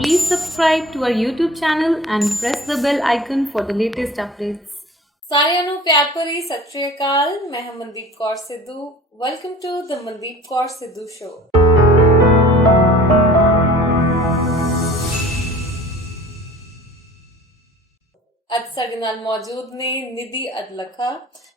Please subscribe to our YouTube channel and press the bell icon for the latest updates. ਸਾਰਿਆਂ ਨੂੰ ਪਿਆਰ ਭਰੀ ਸਤਿ ਸ਼੍ਰੀ ਅਕਾਲ। ਮੈਂ ਹਾਂ Mandeep Kaur Sidhu. Welcome to the Mandeep Kaur Sidhu show. ਅੱਜ ਸਾਡੇ ਨਾਲ ਮੌਜੂਦ ਨੇ Nidhi Adlakha.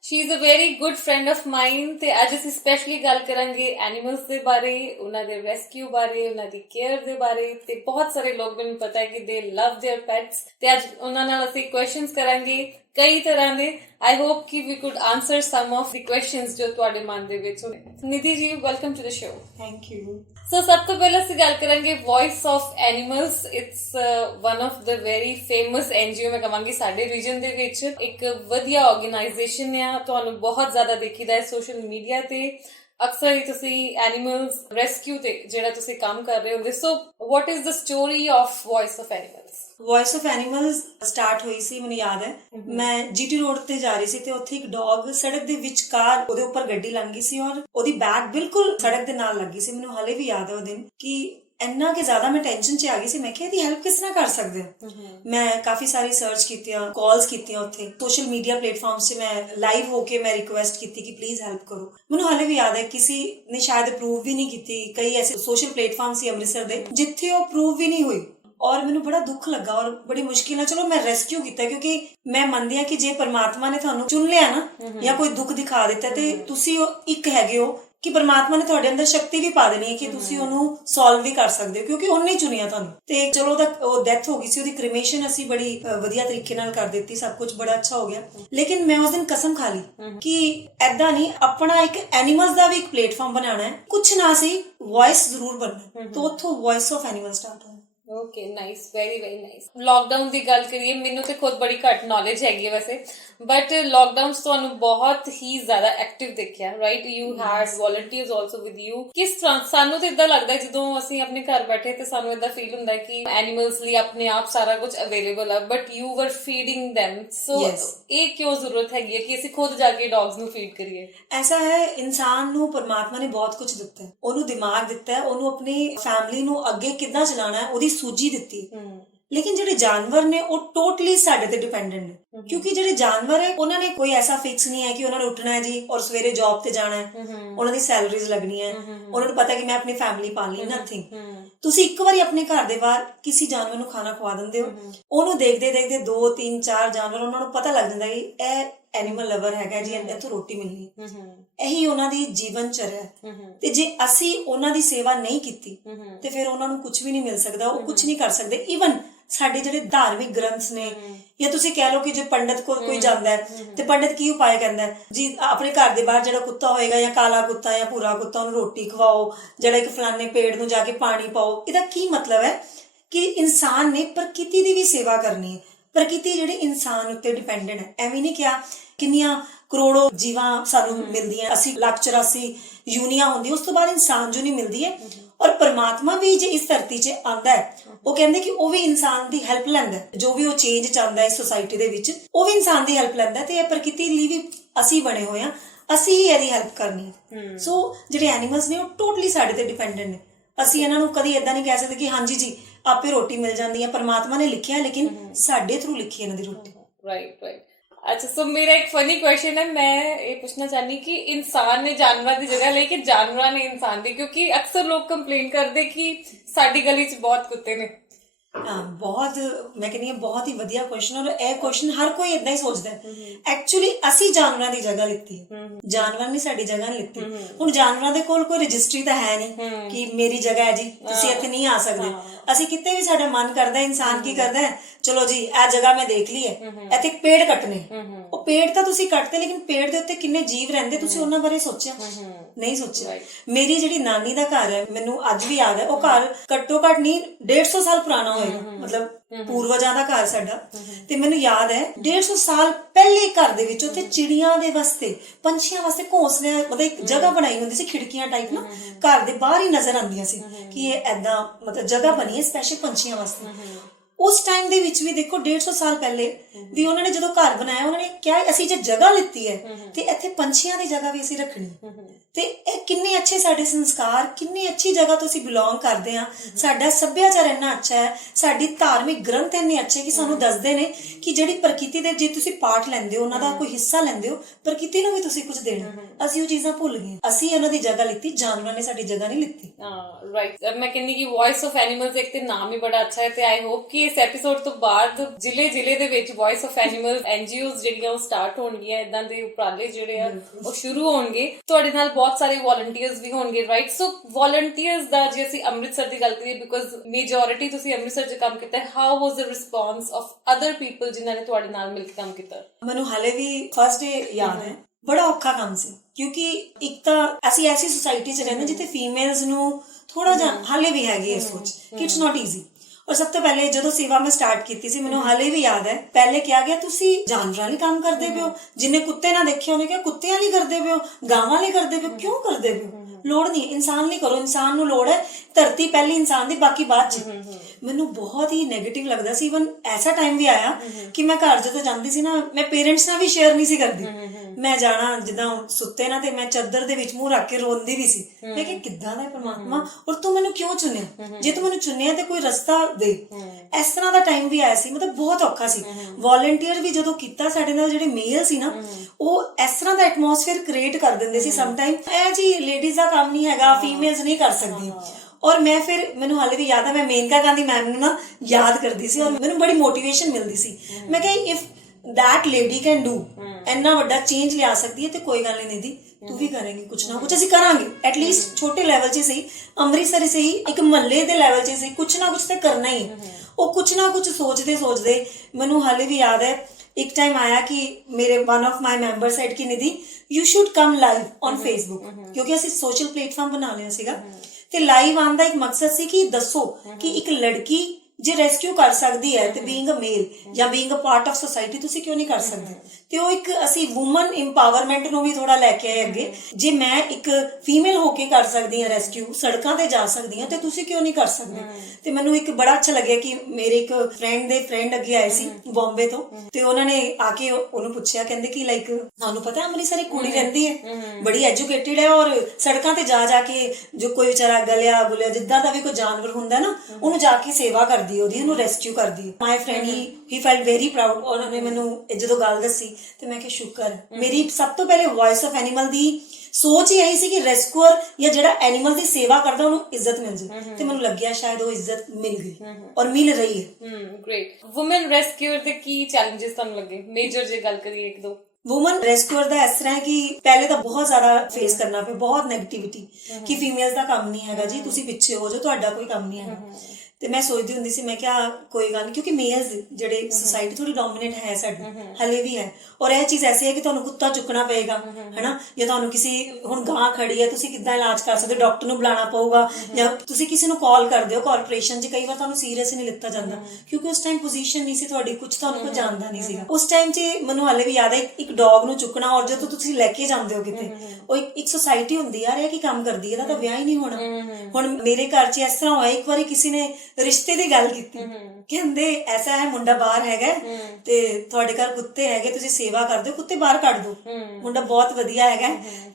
She is a very good friend of mine ਤੇ ਅੱਜ ਅਸੀਂ ਸਪੈਸ਼ਲੀ ਗੱਲ ਕਰਾਂਗੇ ਐਨੀਮਲਸ ਦੇ ਬਾਰੇ, ਉਹਨਾਂ ਦੇ ਰੈਸਕਿਊ ਬਾਰੇ, ਉਹਨਾਂ ਦੀ ਕੇਅਰ ਦੇ ਬਾਰੇ। ਤੇ ਬਹੁਤ ਸਾਰੇ ਲੋਕ ਮੈਨੂੰ ਪਤਾ ਹੈ ਕਿ ਦੇ ਲਵ देयर ਪੈਟਸ ਤੇ ਅੱਜ ਉਹਨਾਂ ਨਾਲ ਅਸੀਂ ਕੁਐਸਚਨਸ ਕਰਾਂਗੇ ਕਈ ਤਰ੍ਹਾਂ ਦੇ। I hope ਕਿ we could answer some of the questions ਜੋ ਤੁਹਾਡੇ ਮਨ ਦੇ ਵਿੱਚ ਹੋਣ। Nidhi ji, welcome to the show. Thank you. So ਸਭ ਤੋਂ ਪਹਿਲਾਂ ਅਸੀਂ ਗੱਲ ਕਰਾਂਗੇ Voice of Animals. It's one of the very famous NGO ਮੈਂ ਕਹਾਂਗੀ ਸਾਡੇ ਰੀਜਨ ਦੇ ਵਿੱਚ। ਇੱਕ ਵਧੀਆ ਆਰਗੇਨਾਈਜੇਸ਼ਨ ਆ, ਤੁਹਾਨੂੰ ਬਹੁਤ ਜ਼ਿਆਦਾ ਦੇਖੀਦਾ ਹੈ ਸੋਸ਼ਲ ਮੀਡੀਆ ਤੇ। ਅਕਸਰ ਹੀ ਤੁਸੀਂ ਐਨੀਮਲਸ ਰੈਸਕਿਊ ਤੇ ਜਿਹੜਾ ਤੁਸੀਂ ਕੰਮ ਕਰ ਰਹੇ ਹੁੰਦੇ। So what is the story of Voice of Animals? Voice of Animals start ਹੋਈ ਸੀ, ਮੈਨੂੰ ਯਾਦ ਹੈ ਮੈਂ GT ਰੋਡ ਤੇ ਜਾ ਰਹੀ ਸੀ ਤੇ ਉੱਥੇ ਇੱਕ ਡੌਗ ਸੜਕ ਦੇ ਵਿਚਕਾਰ, ਉਹਦੇ ਉੱਪਰ ਗੱਡੀ ਲੰਘੀ ਸੀ ਔਰ ਉਹਦੀ ਬੈਕ ਬਿਲਕੁਲ ਸੜਕ ਦੇ ਨਾਲ ਲੱਗੀ ਸੀ। ਮੈਨੂੰ ਹਾਲੇ ਵੀ ਯਾਦ ਹੈ ਉਹ ਦਿਨ ਕਿ ਇੰਨਾ ਕਿ ਜ਼ਿਆਦਾ ਮੈਂ ਟੈਨਸ਼ਨ 'ਚ ਆ ਗਈ ਸੀ। ਮੈਂ ਕਿਹਾ ਇਹਦੀ ਹੈਲਪ ਕਿਸ ਤਰ੍ਹਾਂ ਕਰ ਸਕਦੇ ਹਾਂ। ਮੈਂ ਕਾਫੀ ਸਾਰੀ ਸਰਚ ਕੀਤੀਆਂ, ਕਾਲਸ ਕੀਤੀਆਂ, ਉੱਥੇ ਸੋਸ਼ਲ ਮੀਡੀਆ ਪਲੇਟਫਾਰਮਸ 'ਚ ਮੈਂ ਲਾਈਵ ਹੋ ਕੇ ਮੈਂ ਰਿਕੁਐਸਟ ਕੀਤੀ ਕਿ ਪਲੀਜ਼ ਹੈਲਪ ਕਰੋ। ਮੈਨੂੰ ਹਾਲੇ ਵੀ ਯਾਦ ਹੈ ਕਿਸੇ ਨੇ ਸ਼ਾਇਦ ਅਪਰੂਵ ਵੀ ਨਹੀਂ ਕੀਤੀ। ਕਈ ਐਸੇ ਸੋਸ਼ਲ ਪਲੇਟਫਾਰਮ ਸੀ ਅੰਮ੍ਰਿਤਸਰ ਦੇ ਜਿੱਥੇ ਉਹ ਅਪਰੂਵ ਵੀ ਨਹੀਂ ਹੋਈ ਔਰ ਮੈਨੂੰ ਬੜਾ ਦੁੱਖ ਲੱਗਾ ਔਰ ਬੜੀ ਮੁਸ਼ਕਿਲ ਨਾਲ ਚਲੋ ਮੈਂ ਰੈਸਕਿਊ ਕੀਤਾ, ਕਿਉਂਕਿ ਮੈਂ ਮੰਨਦੀ ਹਾਂ ਕਿ ਜੇ ਪਰਮਾਤਮਾ ਨੇ ਤੁਹਾਨੂੰ ਚੁਣ ਲਿਆ ਨਾ ਜਾਂ ਕੋਈ ਦੁੱਖ ਦਿਖਾ ਦਿੱਤਾ ਤੇ ਤੁਸੀਂ ਉਹ ਇੱਕ ਹੈਗੇ ਹੋ ਕਿ ਪਰਮਾਤਮਾ ਨੇ ਤੁਹਾਡੇ ਅੰਦਰ ਸ਼ਕਤੀ ਵੀ ਪਾ ਦੇਣੀ ਹੈ ਕਿ ਤੁਸੀਂ ਉਹਨੂੰ ਸੋਲਵ ਵੀ ਕਰ ਸਕਦੇ ਹੋ, ਕਿਉਂਕਿ ਉਹਨੇ ਚੁਣਿਆ ਤੁਹਾਨੂੰ। ਤੇ ਚਲੋ ਉਹ ਡੈਥ ਹੋ ਗਈ ਸੀ, ਉਹਦੀ ਕ੍ਰਿਮੇਸ਼ਨ ਅਸੀਂ ਬੜੀ ਵਧੀਆ ਤਰੀਕੇ ਨਾਲ ਕਰ ਦਿੱਤੀ, ਸਭ ਕੁਝ ਬੜਾ ਅੱਛਾ ਹੋ ਗਿਆ। ਲੇਕਿਨ ਮੈਂ ਉਸ ਦਿਨ ਕਸਮ ਖਾ ਲਈ ਕਿ ਏਦਾਂ ਨਹੀਂ, ਆਪਣਾ ਇੱਕ ਐਨੀਮਲਸ ਦਾ ਵੀ ਇੱਕ ਪਲੇਟਫਾਰਮ ਬਣਾਉਣਾ ਹੈ। ਕੁਛ ਨਾ ਸੀ, ਵੌਇਸ ਜ਼ਰੂਰ ਬਣਨਾ। ਤਾਂ ਉੱਥੋਂ ਵੌਇਸ ਆਫ ਐਨੀਮਲ ਸਟਾਰਟ ਹੋਇਆ। Okay, nice, very very nice. Lockdown ਦੀ ਗੱਲ ਕਰੀਏ, ਮੈਨੂੰ ਤੇ ਖੁਦ ਬੜੀ ਘੱਟ ਨੌਲੇਜ ਹੈਗੀ ਹੈ ਵੈਸੇ, ਬਟ ਲਾਕਡਾਊਨ 'ਚ ਤੁਹਾਨੂੰ ਬਹੁਤ ਹੀ ਜ਼ਿਆਦਾ ਐਕਟਿਵ ਦੇਖਿਆ, right? You had volunteers also with you. ਕਿਸ ਤਰ੍ਹਾਂ? ਸਾਨੂੰ ਤਾਂ ਇਦਾਂ ਲੱਗਦਾ ਜਦੋਂ ਅਸੀਂ ਆਪਣੇ ਘਰ ਬੈਠੇ ਤੇ ਸਾਨੂੰ ਇਦਾਂ ਫੀਲ ਹੁੰਦਾ ਕਿ ਐਨੀਮਲਸ ਲਈ ਆਪਣੇ ਆਪ ਸਾਰਾ ਕੁਝ ਅਵੇਲੇਬਲ ਆ, but you were feeding them। ਸੋ ਇਹ ਕਿਉਂ ਜ਼ਰੂਰਤ ਹੈਗੀ ਹੈ ਕਿ ਅਸੀਂ ਖੁਦ ਜਾ ਕੇ ਡੌਗਸ ਨੂੰ ਫੀਡ ਕਰੀਏ? ਐਸਾ ਹੈ, ਇਨਸਾਨ ਨੂੰ ਪਰਮਾਤਮਾ ਨੇ ਬਹੁਤ ਕੁਝ ਦਿੱਤਾ ਹੈ। ਉਹਨੂੰ ਦਿਮਾਗ ਦਿੱਤਾ ਹੈ, ਉਹਨੂੰ ਆਪਣੀ ਫੈਮਿਲੀ ਨੂੰ ਅੱਗੇ ਕਿੱਦਾਂ ਚਲਾਉਣਾ ਹੈ ਉਹਦੀ ਸੂਝੀ ਦਿੱਤੀ। ਲੇਕਿਨ ਜਿਹੜੇ ਜਾਨਵਰ ਨੇ ਉਹ ਟੋਟਲੀ ਸਾਡੇ ਤੇ ਡਿਪੈਂਡੈਂਟ ਨੇ, ਕਿਉਂਕਿ ਜਿਹੜੇ ਜਾਨਵਰ ਹੈ ਉਹਨਾਂ ਨੇ ਕੋਈ ਐਸਾ ਫਿਕਸ ਨਹੀਂ ਹੈ ਕਿ ਉਹਨਾਂ ਨੇ ਉੱਠਣਾ ਹੈ ਜੀ ਔਰ ਸਵੇਰੇ ਜੌਬ ਤੇ ਜਾਣਾ ਹੈ, ਉਹਨਾਂ ਦੀ ਸੈਲਰੀਜ਼ ਲੱਗਣੀ ਹੈ, ਉਹਨਾਂ ਨੂੰ ਪਤਾ ਕਿ ਮੈਂ ਆਪਣੀ ਫੈਮਿਲੀ ਪਾਲਣੀ। ਨਥਿੰਗ। ਤੁਸੀਂ ਇੱਕ ਵਾਰੀ ਆਪਣੇ ਘਰ ਦੇ ਬਾਹਰ ਕਿਸੇ ਜਾਨਵਰ ਨੂੰ ਖਾਣਾ ਖਵਾ ਦਿੰਦੇ ਹੋ, ਉਹਨੂੰ ਦੇਖਦੇ ਦੇਖਦੇ 2 3 4 ਜਾਨਵਰ, ਉਹਨਾਂ ਨੂੰ ਪਤਾ ਲੱਗ ਜਾਂਦਾ ਕਿ ਇਹ ਐਨੀਮਲ ਲਵਰ ਹੈਗਾ ਜੀ, ਇੱਥੋਂ ਰੋਟੀ ਮਿਲਣੀ। ਇਹੀ ਉਹਨਾਂ ਦੀ ਜੀਵਨ ਚਰਿਆ। ਤੇ ਜੇ ਅਸੀਂ ਉਹਨਾਂ ਦੀ ਸੇਵਾ ਨਹੀਂ ਕੀਤੀ ਤੇ ਫਿਰ ਉਹਨਾਂ ਨੂੰ ਕੁਝ ਵੀ ਨਹੀਂ ਮਿਲ ਸਕਦਾ, ਉਹ ਕੁਝ ਨਹੀਂ ਕਰ ਸਕਦੇ। ਈਵਨ ਸਾਡੇ ਜਿਹੜੇ ਧਾਰਮਿਕ ਗ੍ਰੰਥ ਨੇ, ਜਾਂ ਤੁਸੀਂ ਕਹਿ ਲਓ ਕਿ ਜੇ ਪੰਡਤ ਕੋਲ ਕੋਈ ਜਾਂਦਾ ਹੈ ਤੇ ਪੰਡਤ ਕੀ ਉਪਾਅ ਕਹਿੰਦਾ ਜੀ, ਆਪਣੇ ਘਰ ਦੇ ਬਾਹਰ ਜਿਹੜਾ ਕੁੱਤਾ ਹੋਏਗਾ, ਜਾਂ ਕਾਲਾ ਕੁੱਤਾ ਜਾਂ ਭੂਰਾ ਕੁੱਤਾ, ਉਹਨੂੰ ਰੋਟੀ ਖਵਾਓ, ਜਿਹੜਾ ਇੱਕ ਫਲਾਣੇ ਪੇੜ ਨੂੰ ਜਾ ਕੇ ਪਾਣੀ ਪਾਓ। ਇਹਦਾ ਕੀ ਮਤਲਬ ਹੈ ਕਿ ਇਨਸਾਨ ਨੇ ਪ੍ਰਕਿਰਤੀ ਦੀ ਵੀ ਸੇਵਾ ਕਰਨੀ ਹੈ। ਪ੍ਰਕਿਰਤੀ ਜਿਹੜੀ ਇਨਸਾਨ ਉੱਤੇ ਡਿਪੈਂਡੈਂਟ ਹੈ। ਐਵੇਂ ਨਹੀਂ ਕਿਹਾ ਕਿੰਨੀਆਂ ਕਰੋੜੋ ਜੀਵਾਂ ਸਾਨੂੰ ਮਿਲਦੀਆਂ, 80,84,00,000 ਯੂਨੀਆਂ ਹੁੰਦੀਆਂ, ਉਸ ਤੋਂ ਬਾਅਦ ਇਨਸਾਨ ਜੋ ਨਹੀਂ ਮਿਲਦੀ ਹੈ। ਔਰ ਪਰਮਾਤਮਾ ਵੀ ਜੇ ਇਸ ਧਰਤੀ 'ਚ ਆਉਂਦਾ ਹੈ, ਉਹ ਕਹਿੰਦੇ ਕਿ ਉਹ ਵੀ ਇਨਸਾਨ ਦੀ ਹੈਲਪ ਲੈਂਦਾ। ਜੋ ਵੀ ਉਹ ਚੇਂਜ ਚਾਹੁੰਦਾ ਹੈ ਸੋਸਾਇਟੀ ਦੇ ਵਿੱਚ, ਉਹ ਵੀ ਇਨਸਾਨ ਦੀ ਹੈਲਪ ਲੈਂਦਾ। ਤੇ ਇਹ ਪ੍ਰਕਿਰਤੀ ਲਈ ਵੀ ਅਸੀਂ ਬਣੇ ਹੋਏ ਹਾਂ, ਅਸੀਂ ਹੀ ਇਹਦੀ ਹੈਲਪ ਕਰਨੀ ਹੈ। ਸੋ ਜਿਹੜੇ ਐਨੀਮਲਸ ਨੇ ਉਹ ਟੋਟਲੀ ਸਾਡੇ ਤੇ ਡਿਪੈਂਡੈਂਟ ਨੇ। ਅਸੀਂ ਇਹਨਾਂ ਨੂੰ ਕਦੀ ਏਦਾਂ ਨਹੀਂ ਕਹਿ ਸਕਦੇ ਕਿ ਹਾਂਜੀ ਜੀ ਆਪੇ ਰੋਟੀ ਮਿਲ ਜਾਂਦੀ ਹੈ। ਪਰਮਾਤਮਾ ਨੇ ਲਿਖਿਆ, ਲੇਕਿਨ ਸਾਡੇ ਥਰੂ ਲਿਖੀ ਇਹਨਾਂ ਦੀ ਰੋਟੀ। Right right. ਅੱਛਾ, ਸੋ ਮੇਰਾ ਇੱਕ ਫਨੀ ਕੁਐਸਚਨ ਹੈ, ਮੈਂ ਇਹ ਪੁੱਛਣਾ ਚਾਹਨੀ ਕਿ ਇਨਸਾਨ ਨੇ ਜਾਨਵਰਾਂ ਦੀ ਜਗ੍ਹਾ ਲਈ ਕਿ ਜਾਨਵਰਾਂ ਨੇ ਇਨਸਾਨ ਦੀ? ਕਿਉਂਕਿ ਅਕਸਰ ਲੋਕ ਕੰਪਲੇਨ ਕਰਦੇ ਕਿ ਸਾਡੀ ਗਲੀ 'ਚ ਬਹੁਤ ਕੁੱਤੇ ਨੇ। ਬਹੁਤ, ਮੈਂ ਕਹਿੰਦੀ ਹਾਂ ਬਹੁਤ ਹੀ ਵਧੀਆ ਕੁਐਸਚਨ। ਔਰ ਇਹ ਕੁਐਸਚਨ ਹਰ ਕੋਈ ਏਦਾਂ ਹੀ ਸੋਚਦਾ ਹੈ। ਐਕਚੁਅਲੀ ਅਸੀਂ ਜਾਨਵਰਾਂ ਦੀ ਜਗ੍ਹਾ ਲਿੱਤੀ ਹੈ, ਜਾਨਵਰਾਂ ਨੇ ਸਾਡੀ ਜਗ੍ਹਾ ਨਹੀਂ ਲਿੱਤੀ। ਹੁਣ ਜਾਨਵਰਾਂ ਦੇ ਕੋਲ ਕੋਈ ਰਜਿਸਟਰੀ ਤਾਂ ਹੈ ਨਹੀਂ ਕਿ ਮੇਰੀ ਜਗ੍ਹਾ ਹੈ ਜੀ, ਤੁਸੀਂ ਇੱਥੇ ਨਹੀਂ ਆ ਸਕਦੇ। ਅਸੀਂ ਕਿਤੇ ਵੀ ਸਾਡਾ ਮਨ ਕਰਦਾ, ਇਨਸਾਨ ਕੀ ਕਰਦਾ ਹੈ, ਚਲੋ ਜੀ ਇਹ ਜਗ੍ਹਾ ਮੈਂ ਦੇਖ ਲਈ ਹੈ, ਇੱਥੇ ਪੇੜ ਕੱਟਣੇ। ਉਹ ਪੇੜ ਤਾਂ ਤੁਸੀਂ ਕੱਟਦੇ, ਲੇਕਿਨ ਪੇੜ ਦੇ ਉੱਤੇ ਕਿੰਨੇ ਜੀਵ ਰਹਿੰਦੇ ਤੁਸੀਂ ਉਹਨਾਂ ਬਾਰੇ ਸੋਚਿਆ? ਨਹੀਂ ਸੋਚਿਆ। ਮੇਰੀ ਜਿਹੜੀ ਨਾਨੀ ਦਾ ਘਰ ਹੈ, ਮੈਨੂੰ ਅੱਜ ਵੀ ਯਾਦ ਹੈ, ਉਹ ਘਰ ਘੱਟੋ ਘੱਟ ਨਹੀਂ 150 ਸਾਲ ਪੁਰਾਣਾ ਹੋਏਗਾ, ਮਤਲਬ ਪੂਰਵਜਾਂ ਦਾ ਘਰ ਸਾਡਾ। ਤੇ ਮੈਨੂੰ ਯਾਦ ਹੈ 150 ਸਾਲ ਪਹਿਲੇ ਘਰ ਦੇ ਵਿੱਚ ਉੱਥੇ ਚਿੜੀਆਂ ਦੇ ਵਾਸਤੇ, ਪੰਛੀਆਂ ਵਾਸਤੇ ਘੋਂਸਲੇ, ਮਤਲਬ ਇੱਕ ਜਗ੍ਹਾ ਬਣਾਈ ਹੁੰਦੀ ਸੀ, ਖਿੜਕੀਆਂ ਟਾਈਪ ਨਾ, ਘਰ ਦੇ ਬਾਹਰ ਹੀ ਨਜ਼ਰ ਆਉਂਦੀਆਂ ਸੀ ਕਿ ਇਹ ਏਦਾਂ ਮਤਲਬ ਜਗ੍ਹਾ ਬਣੀ ਹੈ ਸਪੈਸ਼ਲ ਪੰਛੀਆਂ ਵਾਸਤੇ। ਉਸ ਟਾਈਮ ਦੇ ਵਿੱਚ ਵੀ ਦੇਖੋ 150 ਸਾਲ ਪਹਿਲੇ ਵੀ ਉਹਨਾਂ ਨੇ ਜਦੋਂ ਘਰ ਬਣਾਇਆ, ਉਹਨਾਂ ਨੇ ਕਿਹਾ ਅਸੀਂ ਜੇ ਜਗ੍ਹਾ ਲਿੱਤੀ ਹੈ ਤੇ ਇੱਥੇ ਪੰਛੀਆਂ ਦੀ ਜਗ੍ਹਾ ਵੀ ਅਸੀਂ ਰੱਖਣੀ। ਤੇ ਇਹ ਕਿੰਨੇ ਅੱਛੇ ਸਾਡੇ ਸੰਸਕਾਰ, ਕਿੰਨੀ ਅੱਛੀ ਜਗ੍ਹਾ ਤੋਂ ਅਸੀਂ ਬਿਲੋਂਗ ਕਰਦੇ ਹਾਂ। ਸਾਡਾ ਸੱਭਿਆਚਾਰ ਇੰਨਾ ਅੱਛਾ ਹੈ, ਸਾਡੀ ਧਾਰਮਿਕ ਗ੍ਰੰਥ ਇੰਨੇ ਅੱਛੇ ਕਿ ਸਾਨੂੰ ਦੱਸਦੇ ਨੇ ਕਿ ਜਿਹੜੀ ਪ੍ਰਕਿਰਤੀ ਦੇ ਜੇ ਤੁਸੀਂ ਪਾਰਟ ਲੈਂਦੇ ਹੋ, ਉਹਨਾਂ ਦਾ ਕੋਈ ਹਿੱਸਾ ਲੈਂਦੇ ਹੋ, ਪ੍ਰਕਿਰਤੀ ਨੂੰ ਵੀ ਤੁਸੀਂ ਕੁਝ ਦੇਣਾ। ਅਸੀਂ ਉਹ ਚੀਜ਼ਾਂ ਭੁੱਲ ਗਏ, ਅਸੀਂ ਉਹਨਾਂ ਦੀ ਜਗ੍ਹਾ ਲਿੱਤੀ, ਜਾਨਵਰਾਂ ਨੇ ਸਾਡੀ ਜਗ੍ਹਾ ਨਹੀਂ ਲਿੱਤੀ। ਰਾਈਟ, ਮੈਂ ਕਹਿੰਦੀ ਕਿ ਵੌਇਸ ਆਫ ਐਨੀਮਲਸ ਇੱਕ ਤੇ ਨਾਮ ਹੀ ਬੜਾ ਅੱਛਾ ਹੈ, ਤੇ ਆਈ ਹੋਪ ਕਿ ਇਸ ਐਪੀਸੋਡ ਤੋਂ ਬਾਅਦ ਜ਼ਿਲ੍ਹੇ ਦੇ ਵਿੱਚ ਵੌਇਸ ਆਫ ਐਨੀਮਲਸ NGOs ਜਿਹੜੀਆਂ ਉਹ ਸਟਾਰਟ ਹੋਣਗੀਆਂ, ਇਦਾਂ ਦੇ ਉਪਰਾਲੇ ਜਿਹੜੇ ਆ ਉਹ ਸ਼ੁਰੂ ਹੋਣਗੇ। ਤੁਹਾਡੇ ਨਾਲ ਬਹੁਤ ਸਾਰੇ ਵੋਲੰਟੀਅਰਸ ਵੀ ਹੋਣਗੇ, ਰਾਈਟ? ਸੋ ਵੋਲੰਟੀਅਰਸ ਦਾ ਜੇ ਅਸੀਂ ਅੰਮ੍ਰਿਤਸਰ ਦੀ ਗੱਲ ਕਰੀਏ, ਬਿਕੋਜ਼ ਮੇਜੋਰਿਟੀ ਤੁਸੀਂ ਅੰਮ੍ਰਿਤਸਰ 'ਚ ਕੰਮ ਕੀਤਾ, how was the response of other people ਜਿਨ੍ਹਾਂ ਨੇ ਤੁਹਾਡੇ ਨਾਲ ਮਿਲ ਕੇ ਕੰਮ ਕੀਤਾ? ਮੈਨੂੰ ਹਾਲੇ ਵੀ ਫਸਟ ਡੇ ਯਾਦ ਹੈ, ਬੜਾ ਔਖਾ ਕੰਮ ਸੀ, ਕਿਉਂਕਿ ਇੱਕ ਤਾਂ ਅਸੀਂ ਐਸੀ ਸੁਸਾਇਟੀ 'ਚ ਰਹਿੰਦੇ ਜਿੱਥੇ ਫੀਮੇਲਸ ਨੂੰ ਥੋੜਾ ਜਿਹਾ ਹਾਲੇ ਵੀ ਹੈਗੀ ਇਹ ਸੋਚ ਕਿ ਇਟਸ ਨਾਟ ਈਜ਼ੀ। ਔਰ ਸਭ ਤੋਂ ਪਹਿਲੇ ਜਦੋਂ ਸੇਵਾ ਮੈਂ ਸਟਾਰਟ ਕੀਤੀ ਸੀ, ਮੈਨੂੰ ਹਾਲੇ ਵੀ ਯਾਦ ਹੈ, ਪਹਿਲੇ ਕਿਹਾ ਗਿਆ ਤੁਸੀਂ ਜਾਨਵਰਾਂ ਲਈ ਕੰਮ ਕਰਦੇ ਪਿਓ। ਜਿੰਨੇ ਕੁੱਤੇ ਨਾ ਦੇਖੇ ਉਹਨੇ ਕਿਹਾ ਕੁੱਤਿਆਂ ਲਈ ਕਰਦੇ ਪਿਓ, ਗਾਵਾਂ ਲਈ ਕਰਦੇ ਪਿਓ, ਕਿਉਂ ਕਰਦੇ ਪਿਓ? ਲੋੜ ਨਹੀਂ, ਇਨਸਾਨ ਲਈ ਕਰੋ, ਇਨਸਾਨ ਨੂੰ ਲੋੜ ਹੈ, ਧਰਤੀ ਪਹਿਲੀ ਇਨਸਾਨ ਦੀ, ਬਾਕੀ ਬਾਅਦ ਚ। ਮੈਨੂੰ ਬਹੁਤ ਹੀ ਨੈਗੇਟਿਵ ਲੱਗਦਾ ਸੀ। ਇਵਨ ਐਸਾ ਟਾਈਮ ਵੀ ਆਇਆ ਕਿ ਮੈਂ ਘਰ ਜਦੋਂ ਜਾਂਦੀ ਸੀ ਨਾ, ਮੈਂ ਪੇਰੈਂਟਸ ਨਾਲ ਵੀ ਸ਼ੇਅਰ ਨਹੀਂ ਸੀ ਕਰਦੀ। ਮੈਂ ਜਾਣਾ ਜਿੱਦਾਂ ਸੁੱਤੇ ਨਾ, ਤੇ ਮੈਂ ਚੱਦਰ ਦੇ ਵਿੱਚ ਮੂੰਹ ਰੱਖ ਕੇ ਰੋਂਦੀ ਵੀ ਸੀ। ਮੈਂ ਕਿਹਾ ਕਿੱਦਾਂ ਦਾ ਪਰਮਾਤਮਾ, ਔਰ ਤੂੰ ਮੈਨੂੰ ਕਿਉਂ ਚੁਣਿਆ? ਜੇ ਤੂੰ ਮੈਨੂੰ ਚੁਣਿਆ ਤੇ ਕੋਈ ਰਸਤਾ ਦੇ। ਇਸ ਤਰ੍ਹਾਂ ਦਾ ਟਾਈਮ ਵੀ ਆਇਆ ਸੀ, ਮਤਲਬ ਬਹੁਤ ਔਖਾ ਸੀ। ਵੋਲੰਟੀਅਰ ਵੀ ਜਦੋਂ ਕੀਤਾ, ਸਾਡੇ ਨਾਲ ਜਿਹੜੇ ਮੇਲ ਸੀ ਨਾ, ਉਹ ਇਸ ਤਰ੍ਹਾਂ ਦਾ ਐਟਮੋਸਫੇਅਰ ਕ੍ਰੀਏਟ ਕਰ ਦਿੰਦੇ ਸੀ ਸਮ ਟਾਈਮ, ਇਹ ਜੀ ਲੇਡੀਜ਼ ਦਾ ਕੰਮ ਨਹੀਂ ਹੈਗਾ, ਫੀਮੇਲਸ ਨਹੀਂ ਕਰ ਸਕਦੀਆਂ। ਔਰ ਮੈਂ ਫਿਰ, ਮੈਨੂੰ ਹਾਲੇ ਵੀ ਯਾਦ ਹੈ, ਮੈਂ ਮੇਨਕਾ ਗਾਂਧੀ ਮੈਮ ਨੂੰ ਨਾ ਯਾਦ ਕਰਦੀ ਸੀ, ਔਰ ਮੈਨੂੰ ਬੜੀ ਮੋਟੀਵੇਸ਼ਨ ਮਿਲਦੀ ਸੀ। ਮੈਂ ਕਿਹਾ if that lady can do, ਇੰਨਾ ਵੱਡਾ ਚੇਂਜ ਲਿਆ ਸਕਦੀ ਹੈ, ਤੇ ਕੋਈ ਗੱਲ ਨਹੀਂ ਨਿਧੀ, ਤੂੰ ਵੀ ਕਰੇਂਗੀ, ਕੁਛ ਨਾ ਕੁਛ ਅਸੀਂ ਕਰਾਂਗੇ। ਐਟਲੀਸਟ ਛੋਟੇ ਲੈਵਲ 'ਚ ਸਹੀ, ਅੰਮ੍ਰਿਤਸਰ ਸਹੀ, ਇੱਕ ਮਹੱਲੇ ਦੇ ਲੈਵਲ 'ਚ ਸਹੀ, ਕੁਛ ਨਾ ਕੁਛ ਤੇ ਕਰਨਾ ਹੀ। ਉਹ ਕੁਛ ਨਾ ਕੁਛ ਸੋਚਦੇ ਮੈਨੂੰ ਹਾਲੇ ਵੀ ਯਾਦ ਹੈ, ਇੱਕ ਟਾਈਮ ਆਇਆ ਕਿ ਮੇਰੇ one of my members said ਕਿ ਨਿਧੀ you should come live on Facebook, ਕਿਉਂਕਿ ਅਸੀਂ ਸੋਸ਼ਲ ਪਲੇਟਫਾਰਮ ਬਣਾ ਲਿਆ ਸੀਗਾ। ਤੇ ਲਾਈਵ ਆਉਣ ਦਾ ਇੱਕ ਮਕਸਦ ਸੀ ਕਿ ਦੱਸੋ ਕਿ ਇੱਕ ਲੜਕੀ ਜੇ ਰੈਸਕਿਊ ਕਰ ਸਕਦੀ ਹੈ, ਤੇ ਬੀਇੰਗ ਅ ਮੇਲ ਜਾਂ being a part of society ਤੁਸੀਂ ਕਿਉਂ ਨਹੀਂ ਕਰ ਸਕਦੇ? ਤੇ ਉਹ ਇੱਕ ਅਸੀਂ ਵੂਮਨ ਇੰਪਾਵਰਮੈਂਟ ਨੂੰ ਵੀ ਥੋੜਾ ਲੈ ਕੇ ਆਏ ਅੱਗੇ। ਜੇ ਮੈਂ ਇੱਕ ਫੀਮੇਲ ਹੋ ਕੇ ਕਰ ਸਕਦੀ ਹਾਂ ਰੈਸਕਿਊ, ਸੜਕਾਂ ਤੇ ਜਾ ਸਕਦੀ ਹਾਂ, ਤੇ ਤੁਸੀਂ ਕਿਉਂ ਨਹੀਂ ਕਰ ਸਕਦੇ? ਤੇ ਮੈਨੂੰ ਇੱਕ ਬੜਾ ਅੱਛਾ ਲੱਗਿਆ ਕਿ ਮੇਰੇ ਇੱਕ ਫਰੈਂਡ ਦੇ ਫਰੈਂਡ ਅੱਗੇ ਆਏ ਸੀ ਬੰਬੇ ਤੋਂ, ਤੇ ਉਹਨਾਂ ਨੇ ਆ ਕੇ ਉਹਨੂੰ ਪੁੱਛਿਆ, ਕਹਿੰਦੇ ਕਿ ਲਾਈਕ ਤੁਹਾਨੂੰ ਪਤਾ ਅੰਮ੍ਰਿਤਸਰ ਇੱਕ ਕੁੜੀ ਰਹਿੰਦੀ ਹੈ, ਬੜੀ ਐਜੂਕੇਟਿਡ ਹੈ, ਔਰ ਸੜਕਾਂ ਤੇ ਜਾ ਕੇ ਜੋ ਕੋਈ ਵਿਚਾਰਾ ਗਲਿਆ ਗੁਲਿਆ ਜਿੱਦਾਂ ਦਾ ਵੀ ਕੋਈ ਜਾਨਵਰ ਹੁੰਦਾ ਨਾ, ਉਹਨੂੰ ਜਾ ਕੇ ਸੇਵਾ ਕਰਦੀ, ਉਹਨੂੰ ਰੈਸਕਿਊ ਕਰਦੀ। My friend he felt very proud. ਔਰ ਉਹਨੇ ਮੈਨੂੰ ਜਦੋਂ ਗੱਲ ਦੱਸੀ, ਤੇ ਮੈਂ ਕਿਹਾ ਸ਼ੁਕਰ। ਮੇਰੀ ਸਭ ਤੋਂ ਪਹਿਲੇ ਵੌਇਸ ਆਫ ਐਨੀਮਲ ਦੀ ਸੋਚ ਹੀ ਇਹੀ ਸੀ ਕਿ ਰੈਸਕਿਊਅਰ ਜਾਂ ਜਿਹੜਾ ਐਨੀਮਲ ਦੀ ਸੇਵਾ ਕਰਦਾ ਉਹਨੂੰ ਇੱਜ਼ਤ ਮਿਲ ਜਾਏ, ਤੇ ਮੈਨੂੰ ਲੱਗਿਆ ਸ਼ਾਇਦ ਉਹ ਇੱਜ਼ਤ ਮਿਲ ਗਈ, ਔਰ ਮਿਲ ਰਹੀ ਹੈ। ਗ੍ਰੇਟ। ਵੂਮਨ ਰੈਸਕਿਊਅਰ ਦੇ ਕੀ ਚੈਲੰਜਸ ਤੁਹਾਨੂੰ ਲੱਗੇ ਮੇਜਰ, ਜੇ ਗੱਲ ਕਰੀਏ ਇੱਕ ਦੋ? ਵੂਮਨ ਰੈਸਕਿਊਅਰ ਦਾ ਇਸ ਤਰ੍ਹਾਂ ਹੈ ਕਿ ਪਹਿਲੇ ਤਾਂ ਬਹੁਤ ਜ਼ਿਆਦਾ ਫੇਸ ਕਰਨਾ ਪਿਆ, ਬਹੁਤ ਨੈਗੇਟਿਵਿਟੀ ਕਿ ਫੀਮੇਲਸ ਦਾ ਕੰਮ ਨਹੀਂ ਹੈਗਾ ਜੀ, ਤੁਸੀਂ ਪਿੱਛੇ ਹੋ ਜਾਓ, ਤੁਹਾਡਾ ਕੋਈ ਕੰਮ ਨਹੀਂ ਹੈਗਾ। ਤੇ ਮੈਂ ਸੋਚਦੀ ਹੁੰਦੀ ਸੀ, ਮੈਂ ਕਿਹਾ ਕੋਈ ਗੱਲ ਨਹੀਂ, ਕਿਉਂਕਿ ਮੇਲਸ ਜਿਹੜੇ ਸੋਸਾਇਟੀ ਥੋੜੀ ਡੋਮੀਨੇਟ ਹੈ ਸਾਡੀ, ਹਲੇ ਵੀ ਹੈ। ਔਰ ਇਹ ਚੀਜ਼ ਐਸੀ ਹੈ ਕਿ ਤੁਹਾਨੂੰ ਕੁੱਤਾ ਚੁੱਕਣਾ ਪਏਗਾ, ਹਨਾ, ਜਾਂ ਤੁਹਾਨੂੰ ਕਿਸੇ, ਹੁਣ ਗਾਂ ਖੜੀ ਹੈ, ਤੁਸੀਂ ਕਿੱਦਾਂ ਇਲਾਜ ਕਰ ਸਕਦੇ ਹੋ, ਡਾਕਟਰ ਨੂੰ ਬੁਲਾਉਣਾ ਪਊਗਾ, ਜਾਂ ਤੁਸੀਂ ਕਿਸੇ ਨੂੰ ਕਾਲ ਕਰਦੇ ਹੋ ਕਾਰਪੋਰੇਸ਼ਨ 'ਚ, ਕਈ ਵਾਰ ਤੁਹਾਨੂੰ ਸੀਰੀਅਸ ਨਹੀਂ ਲਿੱਤਾ ਜਾਂਦਾ, ਕਿਉਂਕਿ ਉਸ ਟਾਈਮ ਪੋਜੀਸ਼ਨ ਨਹੀਂ ਸੀ ਤੁਹਾਡੀ, ਕੁਝ ਤੁਹਾਨੂੰ ਕੋਈ ਜਾਣਦਾ ਨਹੀਂ ਸੀਗਾ ਉਸ ਟਾਈਮ 'ਚ। ਮੈਨੂੰ ਹਾਲੇ ਵੀ ਯਾਦ ਹੈ, ਇੱਕ ਡੌਗ ਨੂੰ ਚੁੱਕਣਾ, ਔਰ ਜਦੋਂ ਤੁਸੀਂ ਲੈ ਕੇ ਜਾਂਦੇ ਹੋ ਕਿਤੇ, ਉਹ ਇੱਕ ਸੁਸਾਇਟੀ ਹੁੰਦੀ ਯਾਰ, ਇਹ ਕੀ ਕੰਮ ਕਰਦੀ ਹੈ, ਇਹਦਾ ਤਾਂ ਵਿਆਹ ਹੀ ਨਹੀਂ ਹੋਣਾ। ਹੁਣ ਮੇਰੇ ਘਰ 'ਚ ਇਸ ਤਰ੍ਹਾਂ ਹੋਇਆ, ਇੱਕ ਵਾਰੀ ਕਿਸੇ ਨੇ ਰਿਸ਼ਤੇ ਦੀ ਗੱਲ ਕੀਤੀ, ਕਹਿੰਦੇ ਐਸਾ ਹੈ, ਮੁੰਡਾ ਬਾਹਰ ਹੈਗਾ, ਤੇ ਤੁਹਾਡੇ ਘਰ ਕੁੱਤੇ ਹੈਗੇ, ਤੁਸੀਂ ਸੇਵਾ ਕਰਦੇ ਹੋ, ਕੁੱਤੇ ਬਾਹਰ ਕੱਢ ਦੋ, ਮੁੰਡਾ ਬਹੁਤ ਵਧੀਆ ਹੈਗਾ,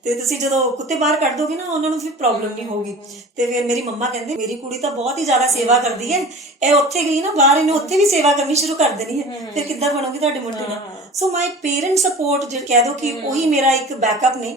ਤੇ ਤੁਸੀਂ ਜਦੋਂ ਕੁੱਤੇ ਬਾਹਰ ਕੱਢ ਦੋਗੇ ਨਾ, ਉਹਨਾਂ ਨੂੰ ਫਿਰ ਪ੍ਰੋਬਲਮ ਨਹੀਂ ਹੋਗੀ। ਤੇ ਫਿਰ ਮੇਰੀ ਮੰਮਾ ਕਹਿੰਦੇ ਮੇਰੀ ਕੁੜੀ ਤਾਂ ਬਹੁਤ ਹੀ ਜ਼ਿਆਦਾ ਸੇਵਾ ਕਰਦੀ ਹੈ, ਇਹ ਉੱਥੇ ਗਈ ਨਾ ਬਾਹਰ, ਇਹਨੇ ਉੱਥੇ ਵੀ ਸੇਵਾ ਕਰਨੀ ਸ਼ੁਰੂ ਕਰ ਦੇਣੀ ਹੈ, ਫਿਰ ਕਿੱਦਾਂ ਬਣੋਗੇ ਤੁਹਾਡੇ ਮੁੰਡੇ ਨਾਲ? ਸੋ ਮਾਈ ਪੇਰੈਂਟ ਸਪੋਰਟ ਜਿਹੜਾ ਕਹਿ ਦੋ ਕਿ ਉਹੀ ਮੇਰਾ ਇੱਕ ਬੈਕਅਪ ਨੇ,